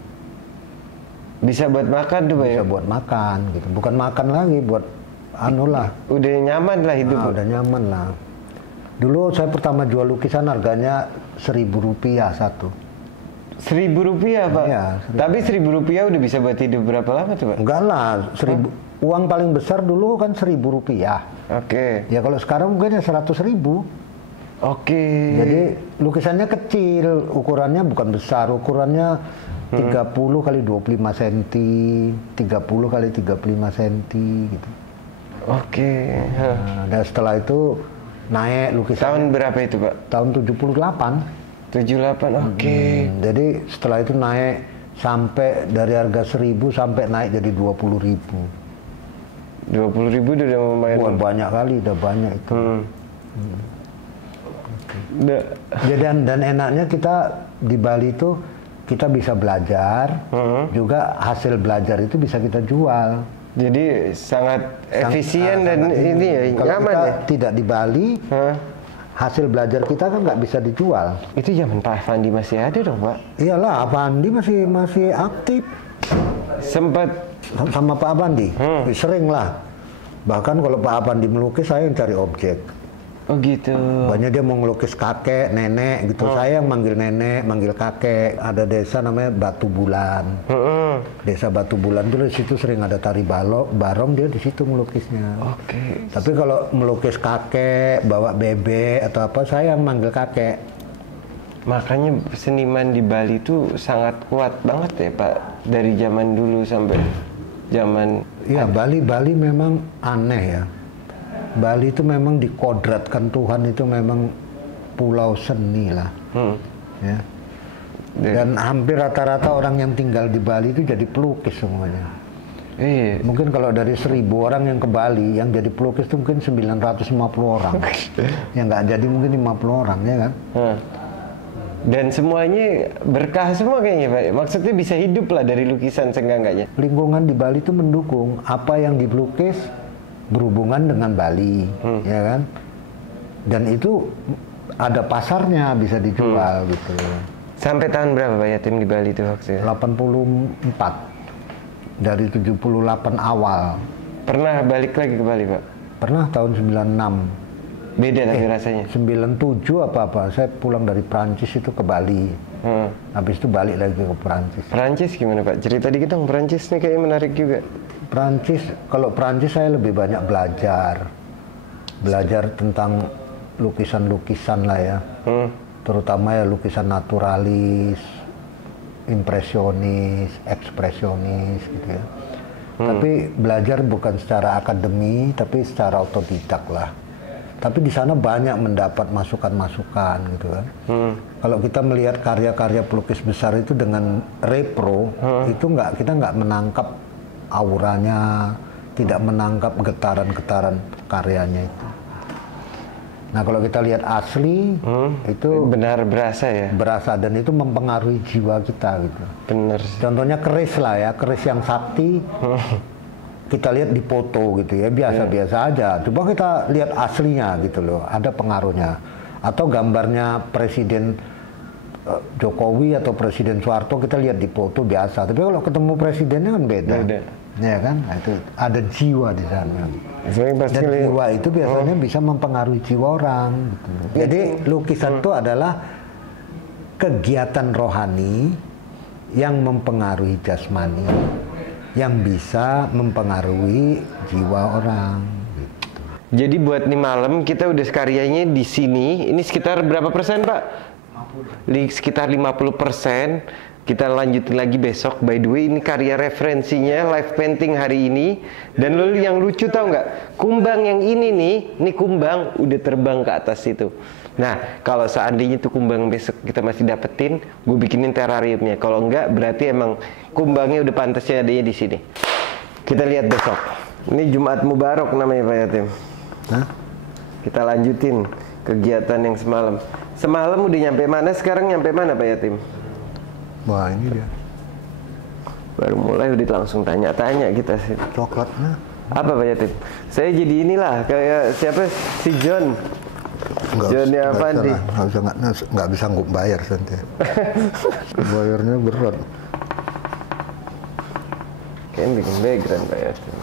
Bisa buat makan tuh Pak ya? Bisa buat makan gitu, bukan makan lagi, buat lah. Udah nyaman lah hidup. Udah nyaman lah. Dulu saya pertama jual lukisan harganya Rp1.000 satu. Rp1.000 Pak? Iya. Tapi Rp1.000 udah bisa buat hidup berapa lama tuh Pak? Enggak lah, uang paling besar dulu kan Rp1.000. Ya kalau sekarang mungkin ya 100.000. Jadi lukisannya kecil, ukurannya bukan besar, ukurannya 30 kali 25 cm, 30 kali 35 cm gitu. Nah, dan setelah itu naik lukisan. Tahun berapa itu Pak? Tahun 78. 78, jadi setelah itu naik sampai dari harga 1.000 sampai naik jadi 20.000. 20.000 udah lumayan. Wah, banyak kali, udah banyak itu. Jadi dan enaknya kita di Bali itu kita bisa belajar, juga hasil belajar itu bisa kita jual. Jadi sangat efisien dan ini ya kalau nyaman kita ya. Tidak di Bali, hasil belajar kita kan nggak bisa dijual. Itu zaman Pak Afandi masih ada dong Pak? Iyalah, Afandi masih aktif. Sempat sama Pak Afandi, sering lah. Bahkan kalau Pak Afandi melukis, saya yang cari objek. Oh gitu. Banyak dia mau ngelukis kakek, nenek gitu. Saya yang manggil nenek, manggil kakek. Ada desa namanya Batu Bulan. Desa Batu Bulan dulu di situ sering ada tari barong, dia di situ melukisnya. Tapi kalau melukis kakek, bawa bebek atau apa, saya yang manggil kakek. Makanya seniman di Bali itu sangat kuat banget ya Pak, dari zaman dulu sampai zaman. Iya, Bali memang aneh ya. Bali itu memang dikodratkan Tuhan, itu memang pulau seni lah. Ya. Dan hampir rata-rata orang yang tinggal di Bali itu jadi pelukis semuanya. Mungkin kalau dari 1.000 orang yang ke Bali, yang jadi pelukis itu mungkin 950 orang. Yang nggak jadi mungkin 50 orang, ya kan? Dan semuanya berkah semua kayaknya Pak. Maksudnya bisa hidup lah dari lukisan seenggak-enggaknya. Lingkungan di Bali itu mendukung apa yang dilukis berhubungan dengan Bali, ya kan? Dan itu ada pasarnya, bisa dijual gitu. Sampai tahun berapa Pak Yatim di Bali itu waktu itu? 84. Dari 78 awal. Pernah balik lagi ke Bali Pak? Pernah tahun 96. Beda tapi rasanya? 97 apa-apa, saya pulang dari Prancis itu ke Bali. Habis itu balik lagi ke Prancis. Prancis gimana Pak? Cerita dikit dong, Prancis nih kayaknya menarik juga. Kalau Prancis saya lebih banyak belajar tentang lukisan-lukisan lah ya, terutama ya lukisan naturalis, impresionis, ekspresionis gitu ya. Tapi belajar bukan secara akademi, tapi secara otodidak lah. Tapi di sana banyak mendapat masukan-masukan gitu kan. Kalau kita melihat karya-karya pelukis besar itu dengan repro, itu kita nggak menangkap auranya, tidak menangkap getaran-getaran karyanya itu. Nah kalau kita lihat asli, itu benar berasa ya? Berasa, dan itu mempengaruhi jiwa kita gitu. Benar. Contohnya keris lah ya, keris yang sakti, kita lihat di foto gitu ya, biasa-biasa aja. Coba kita lihat aslinya gitu loh, ada pengaruhnya. Atau gambarnya Presiden Jokowi atau Presiden Soeharto kita lihat di foto biasa. Tapi kalau ketemu presidennya kan beda. Ya kan? Nah, itu ada jiwa di sana. Dan jiwa itu biasanya bisa mempengaruhi jiwa orang. Gitu. Jadi lukisan itu adalah kegiatan rohani yang mempengaruhi jasmani, yang bisa mempengaruhi jiwa orang. Gitu. Jadi buat nih malam kita udah karyanya di sini. Ini sekitar berapa persen, Pak? 50. Sekitar 50%. Kita lanjutin lagi besok. By the way, ini karya referensinya live painting hari ini. Dan lo yang lucu tau nggak? Kumbang yang ini nih kumbang udah terbang ke atas itu. Nah, kalau seandainya tuh kumbang besok kita masih dapetin, gue bikinin terariumnya. Kalau enggak, berarti emang kumbangnya udah pantasnya adanya di sini. Kita lihat besok. Ini Jumat Mubarak namanya Pak Yatim. Hah? Kita lanjutin kegiatan yang semalam. Semalam udah nyampe mana? Sekarang nyampe mana Pak Yatim? Wah, ini dia. Baru mulai udah langsung tanya-tanya kita sih. Coklatnya. Apa Pak Yatim? Saya jadi inilah kayak siapa? Si John. Johnnya apa nih? Nggak bisa ngup bayar nanti. Bayarnya berat. Kayaknya bikin background Pak Yatim.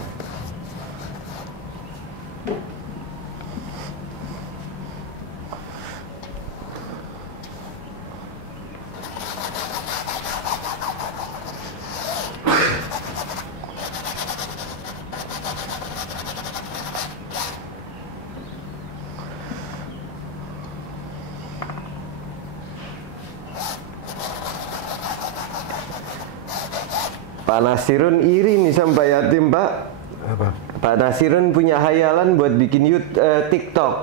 Pak Nasirun iri nih sama Pak Yatim, Pak. Apa? Pak Nasirun punya hayalan buat bikin TikTok.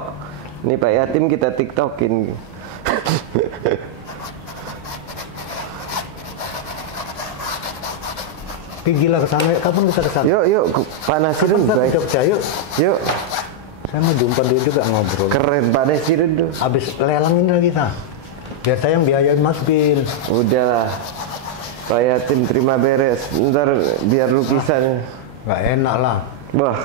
Nih Pak Yatim kita TikTokin. Pergilah ke sana. Kapan kita ke sana? Yuk, Pak Nasirun. Kapan kita ke Jogja, Yuk. Saya mau jumpa dia juga ngobrol. Keren Pak Nasirun tuh. Habis lelang ini lagi kita. Biar saya yang biayain Mas Bin. Udahlah. Pak Yatim terima beres. Ntar biar lukisan. Nggak enak lah. Wah.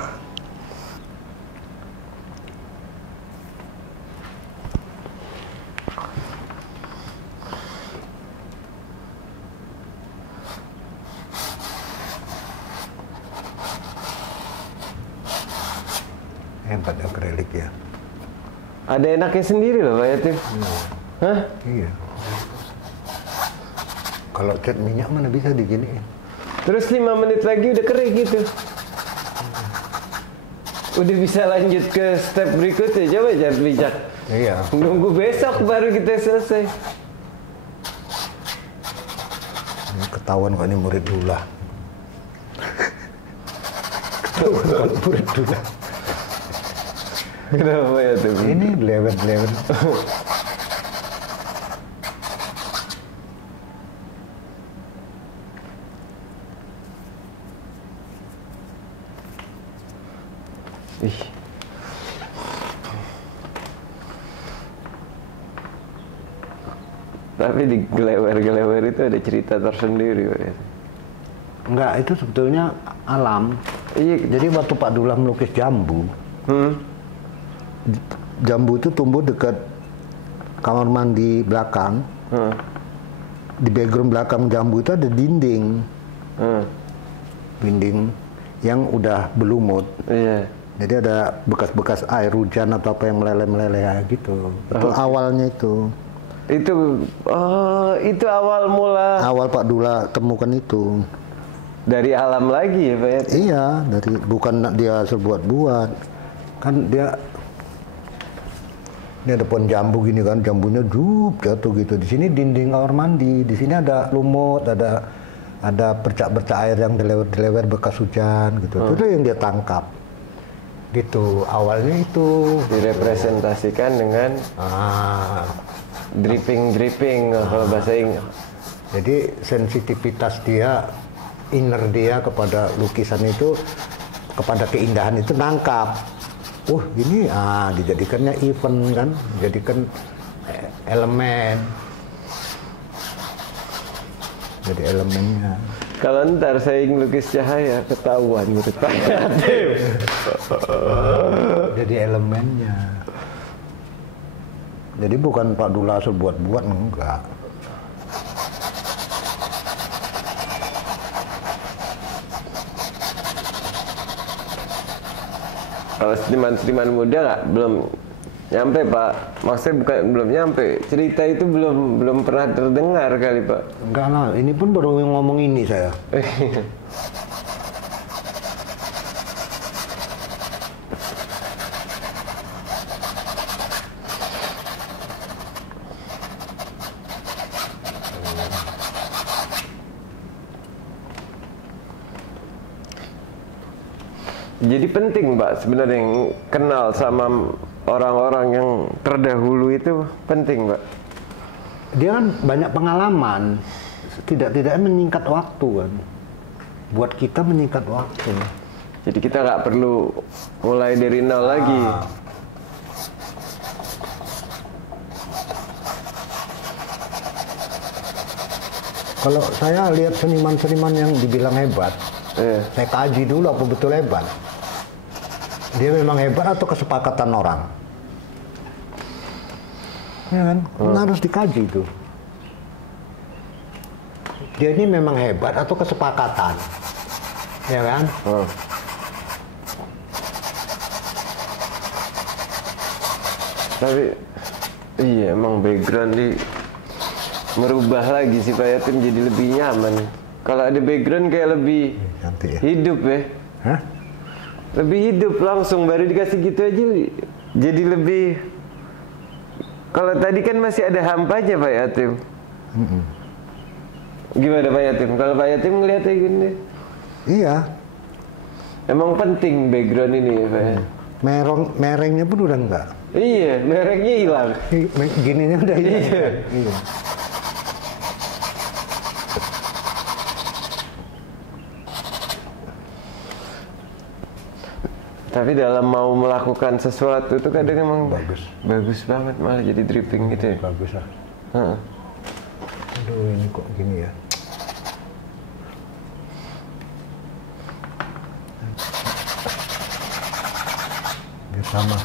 Hebat akrilik ya. Ada enaknya sendiri loh Pak Yatim. Hah? Iya. Kalau cat minyak mana bisa diginiin. Terus 5 menit lagi udah kering gitu. Udah bisa lanjut ke step berikutnya. Coba jangan bijak. Iya. Nunggu besok baru kita selesai. Ini ketahuan kok ini murid Lula. Ketahuan kalau murid Lula. Kenapa ya tuh? Ini lewer-lewer. Ih. Tapi di gelewer-gelewer itu ada cerita tersendiri. Enggak, itu sebetulnya alam. Iya. Jadi waktu Pak Dullah melukis jambu, jambu itu tumbuh dekat kamar mandi belakang. Di background belakang jambu itu ada dinding. Dinding yang udah berlumut. Iya. Jadi ada bekas-bekas air hujan atau apa yang meleleh-meleleh gitu. Itu awalnya itu. Itu awal mula. Awal Pak Dullah temukan itu. Dari alam lagi ya Pak ya? Iya, dari bukan dia buat-buat. Kan dia ini ada pohon jambu gini kan, jambunya jatuh gitu. Di sini dinding kamar mandi, di sini ada lumut, ada bercak-bercak air yang dilewer-dilewer bekas hujan gitu. Itu yang dia tangkap. Gitu, awalnya itu direpresentasikan dengan dripping kalau bahasa Inggris. Jadi sensitivitas dia, inner dia kepada lukisan itu, kepada keindahan itu nangkap. Ini dijadikannya event kan, dijadikan elemen. Jadi elemennya. Kalau ntar saya ngelukis cahaya ketahuan menurut Pak Yatim. Jadi elemennya. Jadi bukan Pak Dula asal buat-buat, enggak. Kalau seniman-seniman muda nggak belum nyampe Pak. Maksudnya bukan belum nyampe. Cerita itu belum pernah terdengar kali Pak. Enggak lah, ini pun baru ngomong ini saya. Jadi penting Pak sebenarnya yang kenal sama orang-orang yang terdahulu itu penting Pak. Dia kan banyak pengalaman, tidak-tidaknya meningkat waktu kan. Buat kita meningkat waktu. Jadi kita nggak perlu mulai dari nol lagi. Kalau saya lihat seniman-seniman yang dibilang hebat, saya kaji dulu apa betul hebat. Dia memang hebat atau kesepakatan orang? Ya kan? Harus dikaji itu. Dia ini memang hebat atau kesepakatan? Ya kan? Tapi iya emang background merubah lagi sih Pak Yatim jadi lebih nyaman. Kalau ada background kayak lebih Nanti ya. hidup ya. Hah? Lebih hidup langsung baru dikasih gitu aja jadi lebih. Kalau tadi kan masih ada hampanya Pak Yatim. Gimana Pak Yatim? Kalau Pak Yatim ngeliatnya gini. Iya. Emang penting background ini ya Pak ya? Merengnya pun udah enggak. Iya, mereknya hilang. Gininya udah hilang. Iya. Tapi dalam mau melakukan sesuatu itu kadang emang Bagus banget malah jadi dripping gitu ya. Bagus lah. Aduh ini kok gini ya. Biar sama.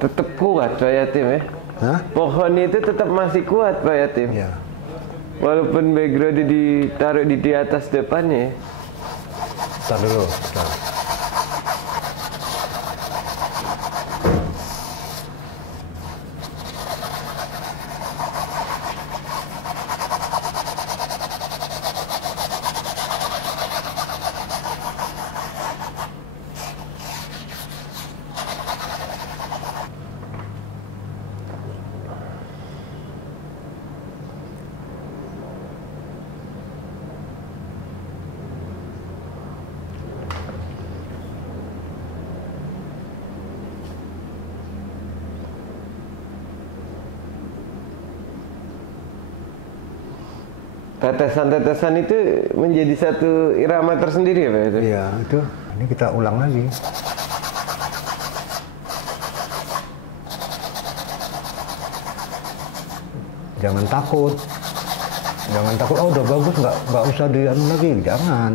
Tetap kuat Pak Yatim ya. Hah? Pohon itu tetap masih kuat Pak Yatim. Iya. Walaupun background ditaruh di atas depannya. Bentar dulu. Bentar. Tetesan-tetesan itu menjadi satu irama tersendiri ya Pak Yatim? Iya, itu. Ini kita ulang lagi. Jangan takut. Jangan takut, oh udah bagus, nggak usah dianu lagi. Jangan.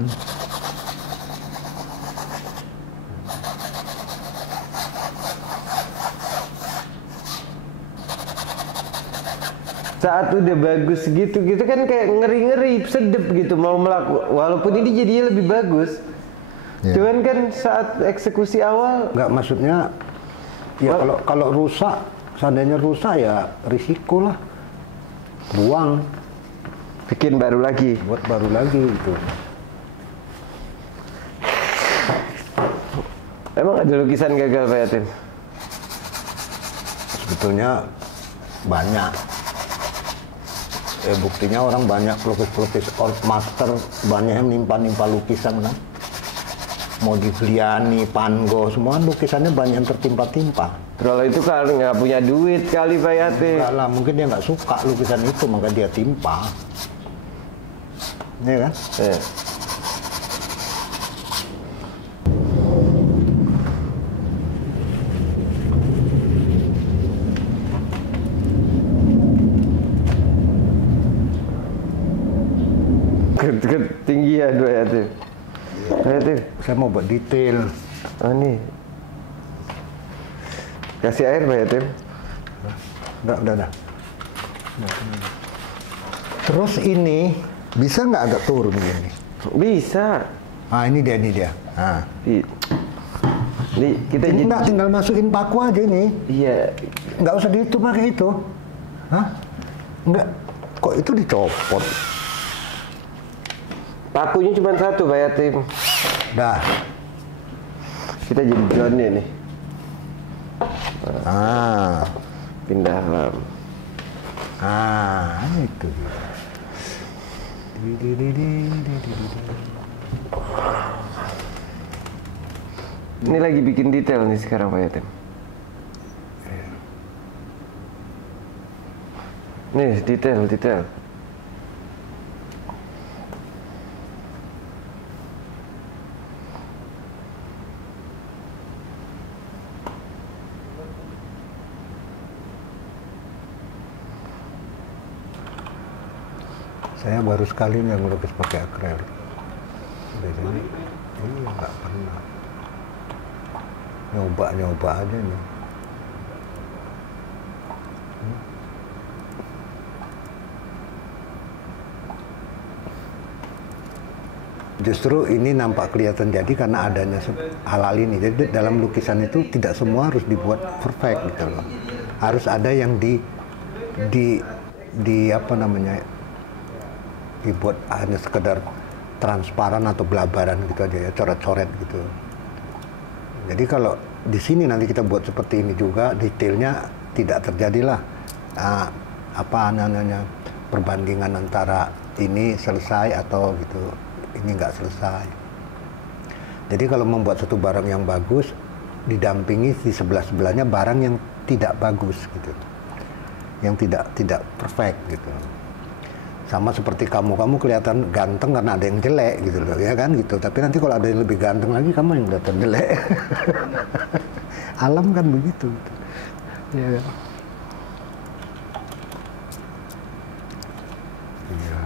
Saat udah bagus gitu kan kayak ngeri-ngeri, sedep gitu mau melakukan. Walaupun ini jadinya lebih bagus. Ya. Cuman kan saat eksekusi awal Nggak, maksudnya ya kalau rusak, seandainya rusak ya risiko lah. Buang, bikin baru lagi. buat baru lagi gitu. Emang ada lukisan gagal Pak Yatim? Sebetulnya banyak. Buktinya orang banyak pelukis-pelukis old master, banyak yang nimpa-nimpa lukisan kan. Modigliani, Van Gogh, semua lukisannya banyak yang tertimpa-timpa. Kalau itu kan nggak punya duit kali Pak Yatim. Enggak lah, mungkin dia nggak suka lukisan itu, maka dia timpa. Iya kan? Ya. Ketinggian Pak Yatim. Pak Yatim. Saya mau buat detail. Oh nih. Kasih air Pak Yatim. Udah. Terus ini bisa nggak agak turun gini? Bisa. Ah ini dia. Nah. Ini kita Ini nggak tinggal masukin paku aja ini. Iya. Nggak usah itu pakai itu. Hah? Nggak. Kok itu dicopot? Pakunya cuma satu Pak Yatim. Dah. Kita jadi drone nih. Ah. Pindah ram. Ah, itu. Ini lagi bikin detail nih sekarang Pak Yatim. Nih detail. Saya baru sekali yang melukis pakai akrel. Biasanya nggak pernah. Nyoba aja nih. Justru ini nampak kelihatan jadi karena adanya hal-hal ini. Jadi dalam lukisan itu tidak semua harus dibuat perfect gitu loh. Harus ada yang di apa namanya, dibuat hanya sekedar transparan atau belabaran gitu aja ya, coret-coret gitu. Jadi kalau di sini nanti kita buat seperti ini juga, detailnya tidak terjadilah apa namanya perbandingan antara ini selesai atau gitu ini nggak selesai. Jadi kalau membuat satu barang yang bagus didampingi di sebelah-sebelahnya barang yang tidak bagus gitu, yang tidak perfect gitu. Sama seperti kamu kelihatan ganteng karena ada yang jelek gitu loh, ya kan gitu. Tapi nanti kalau ada yang lebih ganteng lagi, kamu yang kelihatan jelek. Alam kan begitu. Gitu. Ya kan? Ya.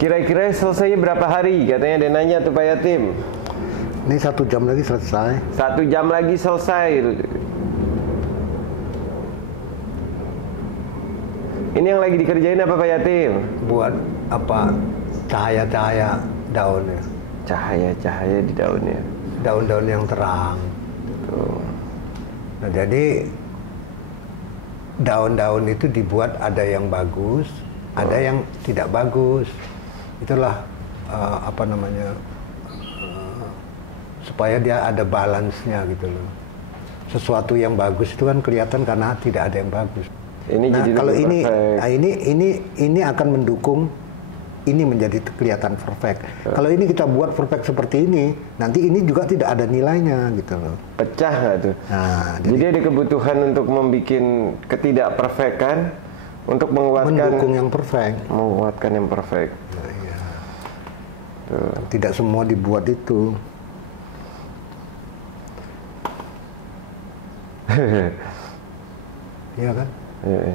Kira-kira selesainya berapa hari? Katanya dia nanya tuh Pak Yatim. Ini 1 jam lagi selesai. 1 jam lagi selesai. Ini yang lagi dikerjain apa Pak Yatim? Buat apa? Cahaya-cahaya daunnya. Cahaya-cahaya di daunnya. Daun-daun yang terang. Tuh. Nah jadi daun-daun itu dibuat ada yang bagus, ada yang tidak bagus. Itulah apa namanya, supaya dia ada balance-nya gitu loh. Sesuatu yang bagus itu kan kelihatan karena tidak ada yang bagus. Ini nah jadi kalau ini, perfect. ini akan mendukung ini menjadi kelihatan perfect. Kalau ini kita buat perfect seperti ini, nanti ini juga tidak ada nilainya gitu loh. Pecah nggak tuh? Nah, jadi ada kebutuhan untuk membuat ketidakperfekan untuk mendukung yang perfect. Menguatkan yang perfect. Nah, iya. Tuh. Tidak semua dibuat itu. Iya kan? Iya.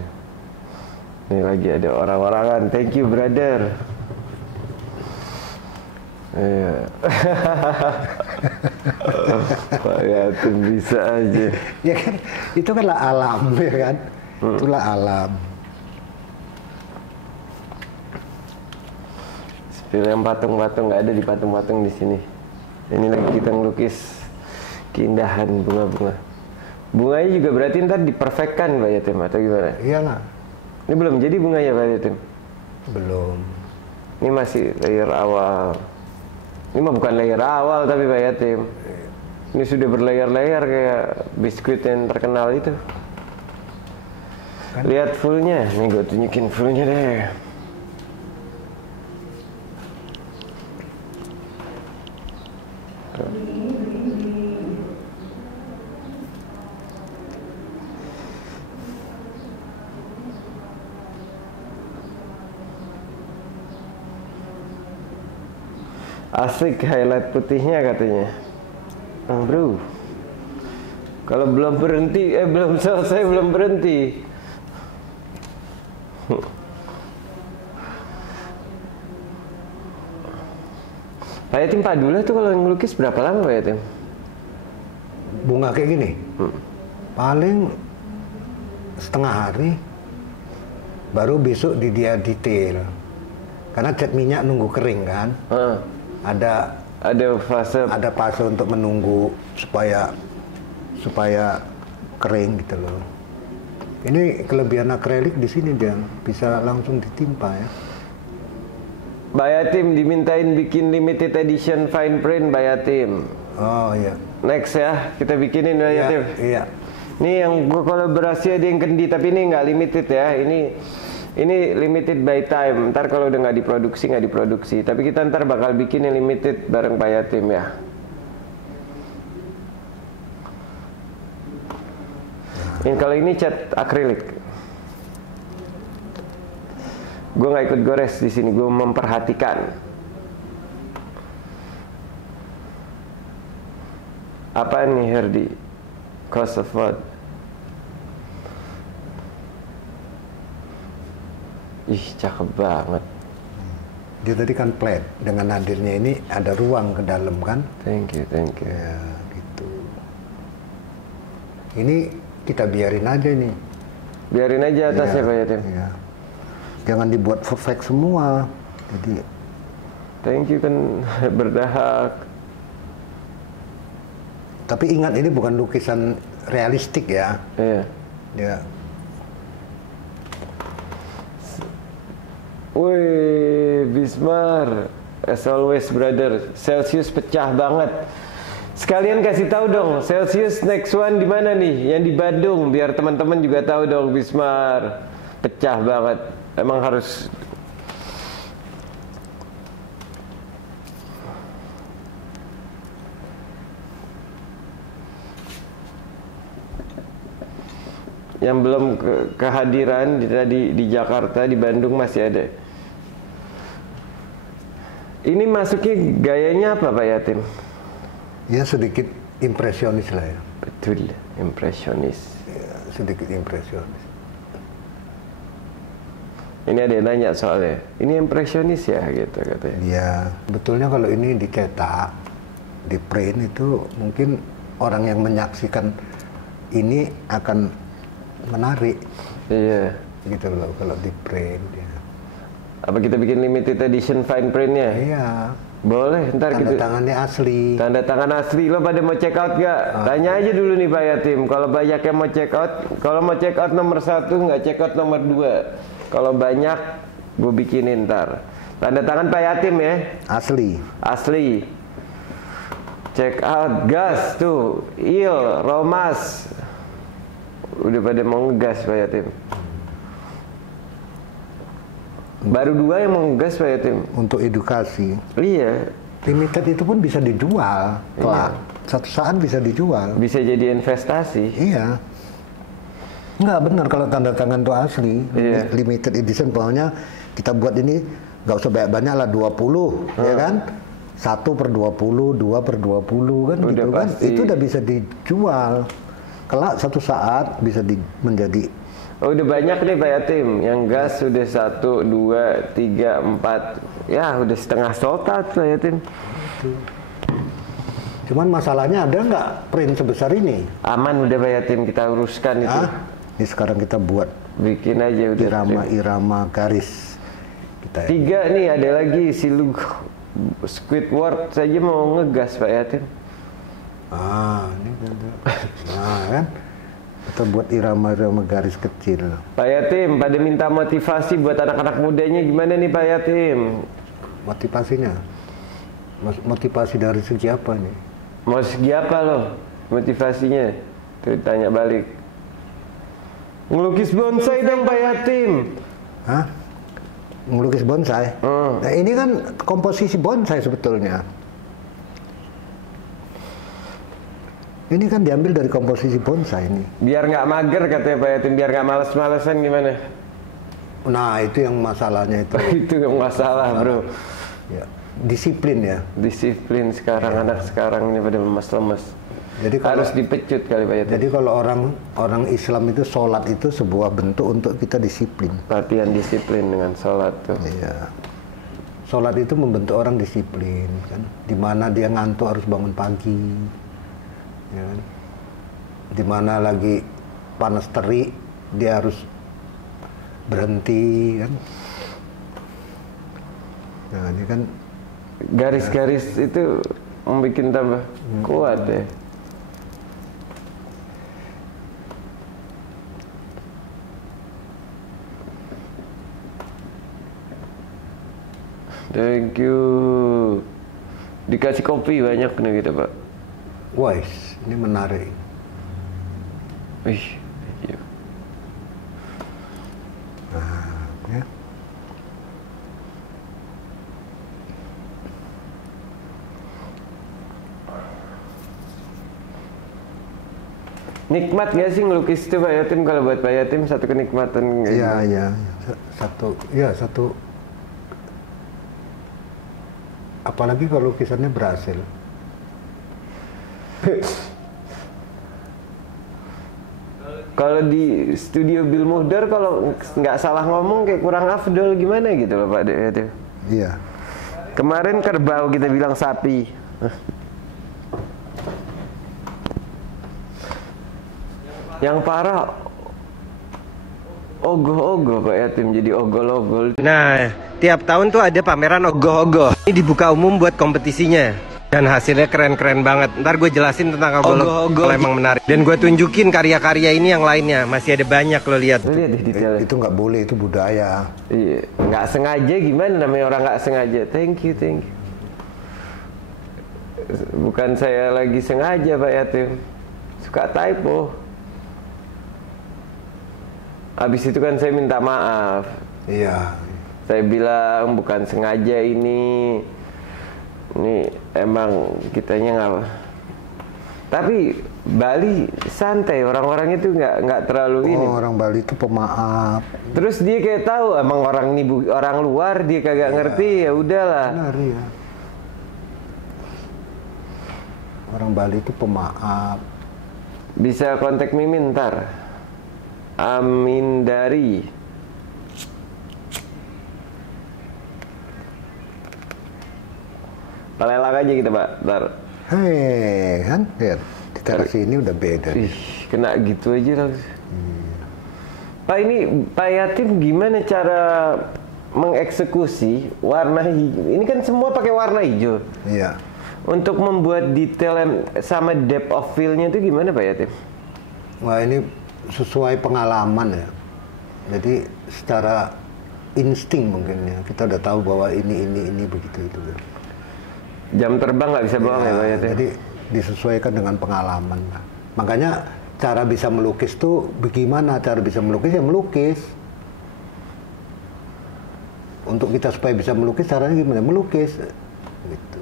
Ini lagi ada orang-orangan. Thank you brother. Iya. Pak Yatim bisa aja. Ya kan, itu kanlah alam, ya kan? Itulah alam. Spill yang patung-patung nggak ada di patung-patung di sini. Ini lagi kita ngelukis keindahan bunga-bunga. Bunganya juga berarti ntar diperfectkan Pak Yatim atau gimana? Iya lah. Ini belum jadi bunganya Pak Yatim? Belum. Ini masih layer awal. Ini mah bukan layer awal tapi Pak Yatim. Ini sudah berlayer-layer kayak biskuit yang terkenal itu. Kan? Lihat fullnya. Nih gue tunjukin fullnya deh. Asik highlight putihnya katanya. Bro, kalau belum berhenti, belum selesai belum berhenti. Pak Yatim, Pak Dula tuh kalau ngelukis berapa lama Pak Yatim? Bunga kayak gini, paling setengah hari, baru besok dia detail. Karena cat minyak nunggu kering kan, ada fase untuk menunggu supaya kering gitu loh. Ini kelebihan akrilik di sini, dia bisa langsung ditimpa ya. Mbak Yatim dimintain bikin limited edition fine print Mbak Yatim. Oh iya. Next ya, kita bikinin Mbak Yatim. Iya. Ini yang gua kolaborasi ada yang kendi, tapi ini nggak limited ya. Ini limited by time. Ntar kalau udah nggak diproduksi. Tapi kita ntar bakal bikin yang limited bareng Pak Yatim ya. Yang kalau ini cat akrilik. Gue nggak ikut gores di sini. Gue memperhatikan. Apa nih Herdi? Cost of what? Ih, cakep banget. Dia tadi kan flat, dengan hadirnya ini ada ruang ke dalam kan? Thank you. Ya, gitu. Ini kita biarin aja nih. Biarin aja atasnya Pak Yatim. Ya. Jangan dibuat perfect semua. Jadi, thank you kan berdahak. tapi ingat ini bukan lukisan realistik ya. Iya. Ya. Wih, Bismar, as always brother, Celsius pecah banget. Sekalian kasih tahu dong, Celsius next one di mana nih? Yang di Bandung, biar teman-teman juga tahu dong, Bismar. Pecah banget. Emang harus. Yang belum kehadiran di Jakarta, di Bandung masih ada. Ini masuknya gayanya apa Pak Yatim? Ya sedikit impresionis lah ya. Betul, impresionis. Ya, sedikit impresionis. Ini ada yang nanya soalnya, ini impresionis ya gitu katanya. Ya, betulnya kalau ini dicetak, di print itu mungkin orang yang menyaksikan ini akan menarik. Iya. Gitu loh kalau di print. Ya. Apa kita bikin limited edition fine printnya? Iya. Boleh, ntar Tanda kita. tangannya asli. Tanda tangan asli. Lo pada mau check out gak? Tanya aja dulu nih Pak Yatim. Kalau banyak yang mau check out, kalau mau check out nomor 1, nggak check out nomor 2. Kalau banyak, gue bikinin ntar. Tanda tangan Pak Yatim ya. Asli. Asli. Check out gas tuh, Il, Romas. Udah pada mau ngegas Pak Yatim. Baru 2 yang mau ngegas Pak Yatim. Untuk edukasi. Iya. Limited itu pun bisa dijual. Kelak. Satu saat bisa dijual. Bisa jadi investasi. Iya. Enggak benar kalau tanda tangan itu asli. Iya. Limited edition pokoknya kita buat ini nggak usah banyak-banyak lah 20, ya kan? 1/20, 2/20 kan Udah gitu kan. pasti. Itu udah bisa dijual. Kelak satu saat bisa menjadi. Oh, udah banyak nih Pak Yatim. Yang gas sudah 1, 2, 3, 4. Ya udah setengah sold out Pak Yatim. Cuman masalahnya ada nggak print sebesar ini? Aman udah Pak Yatim, kita uruskan itu. Ini sekarang kita buat Bikin aja udah. irama garis. Kita 3 nih, ada lagi si Squidward saja mau ngegas Pak Yatim. ini kan kita buat irama-irama garis kecil. Pak Yatim, pada minta motivasi buat anak-anak mudanya gimana nih Pak Yatim? Motivasinya? Motivasi dari segi apa nih? Mau segi apa loh motivasinya? Tuh tanya balik. Ngelukis bonsai dong Pak Yatim. Hah? Ngelukis bonsai? Nah ini kan komposisi bonsai sebetulnya. Ini kan diambil dari komposisi bonsai ini. Biar nggak mager katanya Pak Yatim, biar nggak males-malesan gimana? Nah itu yang masalahnya itu. Itu yang masalah bro. Ya, disiplin ya. Disiplin sekarang anak sekarang ini pada lemas-lemas. Jadi Harus dipecut kali Pak Yatim. Jadi kalau orang Islam itu sholat itu sebuah bentuk untuk kita disiplin. Latihan disiplin dengan sholat tuh. Iya. Sholat itu membentuk orang disiplin kan. Dimana dia ngantuk harus bangun pagi, ya kan? Dimana lagi panas terik dia harus berhenti kan. Nah ini kan garis-garis itu membuat tambah kuat ya. Thank you. Dikasih kopi banyak nih kita Pak. wise, ini menarik. Wih, thank you. Ya. Nikmat gak sih ngelukis itu Pak Yatim? Kalau buat Pak Yatim satu kenikmatan kayak Iya, gitu. iya. Satu. Apalagi kalau lukisannya berhasil. Kalau di studio Bill Muhdar kalau nggak salah ngomong kayak kurang afdol gimana gitu loh Pak Yatim. Iya. Kemarin kerbau kita bilang sapi. Yang parah ogoh-ogoh Pak Yatim, jadi ogol-ogol. Nah, tiap tahun tuh ada pameran ogoh-ogoh. Ini dibuka umum buat kompetisinya. Dan hasilnya keren-keren banget. Ntar gue jelasin tentang ogoh-ogoh kalau emang menarik. Dan gue tunjukin karya-karya ini yang lainnya. Masih ada banyak lo lihat. Lihat deh detailnya. Itu nggak boleh, itu budaya. Iya, nggak sengaja gimana namanya orang nggak sengaja. Thank you. Bukan saya lagi sengaja Pak Yatim. Suka typo. Habis itu kan saya minta maaf. Iya. Saya bilang bukan sengaja ini emang kitanya nggak. Tapi Bali santai, orang-orang itu nggak terlalu ini. Orang Bali itu pemaaf. Terus dia kayak tahu emang orang ini orang luar dia kagak ngerti, ya udahlah. Benar ya. Orang Bali itu pemaaf. Bisa kontak Mimin ntar. Amin dari. Palelak aja kita Pak, ntar. Hei, kan? Lihat, di teras ini udah beda. Ih, kena gitu aja langsung. Pak, ini Pak Yatim gimana cara mengeksekusi warna hijau? Ini kan semua pakai warna hijau. Iya. Untuk membuat detail sama depth of field-nya itu gimana Pak Yatim? Wah, ini sesuai pengalaman ya. Jadi secara insting mungkin ya, kita udah tahu bahwa ini begitu itu. Jam terbang nggak bisa bohong ya Pak Yatim? Jadi disesuaikan dengan pengalaman. Makanya cara bisa melukis tuh bagaimana? Cara bisa melukis ya melukis. Untuk kita supaya bisa melukis caranya gimana? Melukis. Gitu.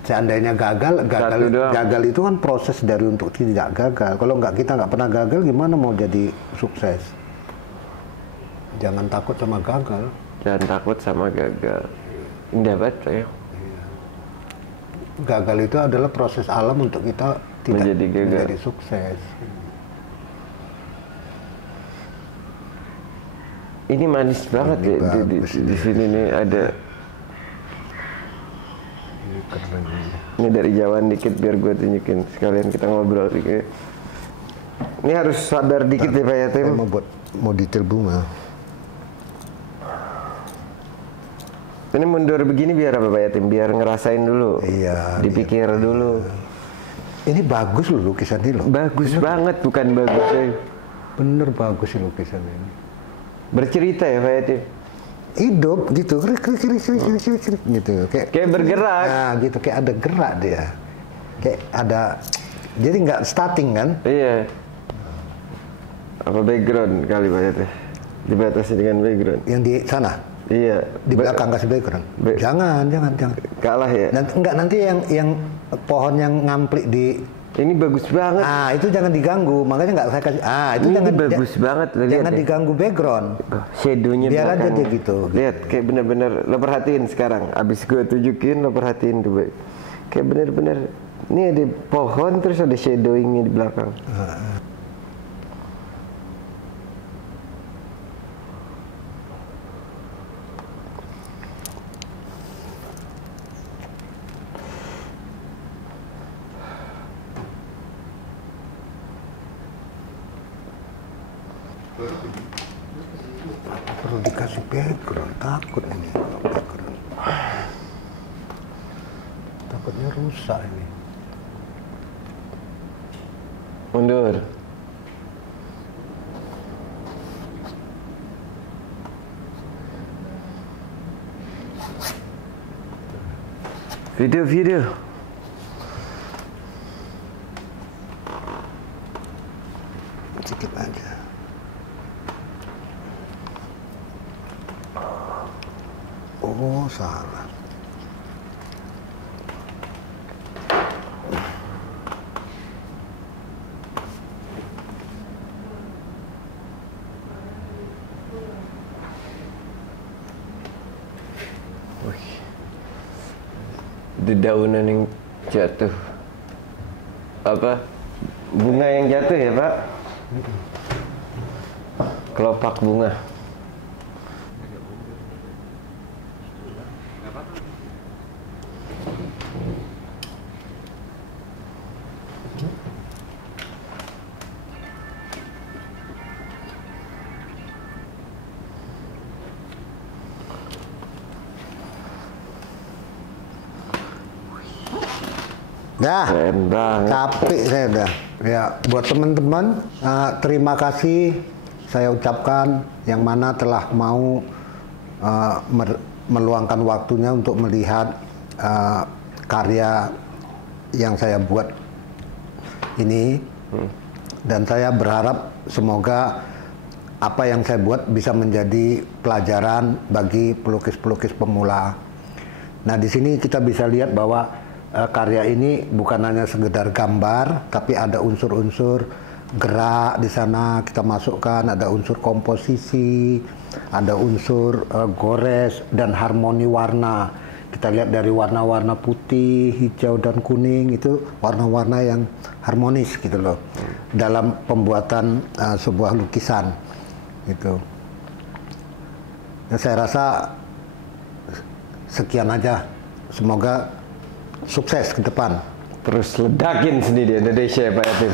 Seandainya gagal itu kan proses dari untuk tidak gagal. Kalau kita nggak pernah gagal, gimana mau jadi sukses? Jangan takut sama gagal. Jangan takut sama gagal. Indah banget ya. Gagal itu adalah proses alam untuk kita tidak menjadi sukses. Ini manis banget ya di sini nih ada. Ini dari jauhan dikit biar gue tunjukin sekalian kita ngobrol dikit. Ini harus sabar dikit ya Pak Yatim. Saya mau detail bunga. Ini mundur begini biar apa Pak Yatim? Biar ngerasain dulu. Iya. Dipikir dulu. Ini bagus loh lukisan ini loh. Bagus banget, bukan bagus ya. Bener bagus sih lukisan ini. Bercerita ya Pak Yatim? Hidup gitu, krik gitu. Kayak bergerak. Nah gitu, kayak ada gerak dia. Kayak ada, jadi nggak starting kan? Iya. Apa background kali Pak Yatim? Dibatasi dengan background. Yang di sana? Iya. Di belakang kasih background? Jangan. Kalah ya? Nanti yang pohon yang ngamplik di Ini bagus banget. Ah, itu jangan diganggu, makanya nggak saya kasih. Ah, itu Ini jangan bagus banget. Lo lihat jangan deh. diganggu background. Shadownya Biar aja belakang. dia gitu. Lihat, kayak bener-bener lo perhatiin sekarang. Abis gue tunjukin, lo perhatiin tuh, Boy. Kayak bener-bener. Ini ada pohon terus ada shadowingnya di belakang. Perlu dikasih background, takut ini kalau background. Takutnya rusak ini. Mundur. Video. Sedikit aja. Oh, salah. Dedaunan yang jatuh. Apa? Bunga yang jatuh ya, Pak? Kelopak bunga. Dah, Keren banget. capek saya dah. Ya, buat teman-teman, terima kasih saya ucapkan yang mana telah mau meluangkan waktunya untuk melihat karya yang saya buat ini. Dan saya berharap semoga apa yang saya buat bisa menjadi pelajaran bagi pelukis-pelukis pemula. Nah, di sini kita bisa lihat bahwa karya ini bukan hanya sekedar gambar, tapi ada unsur-unsur gerak di sana kita masukkan, ada unsur komposisi, ada unsur gores dan harmoni warna. Kita lihat dari warna-warna putih, hijau dan kuning itu warna-warna yang harmonis gitu loh dalam pembuatan sebuah lukisan gitu. Nah, saya rasa sekian aja. Semoga sukses ke depan. Terus ledakin sendiri di Indonesia ya, Pak Yatim.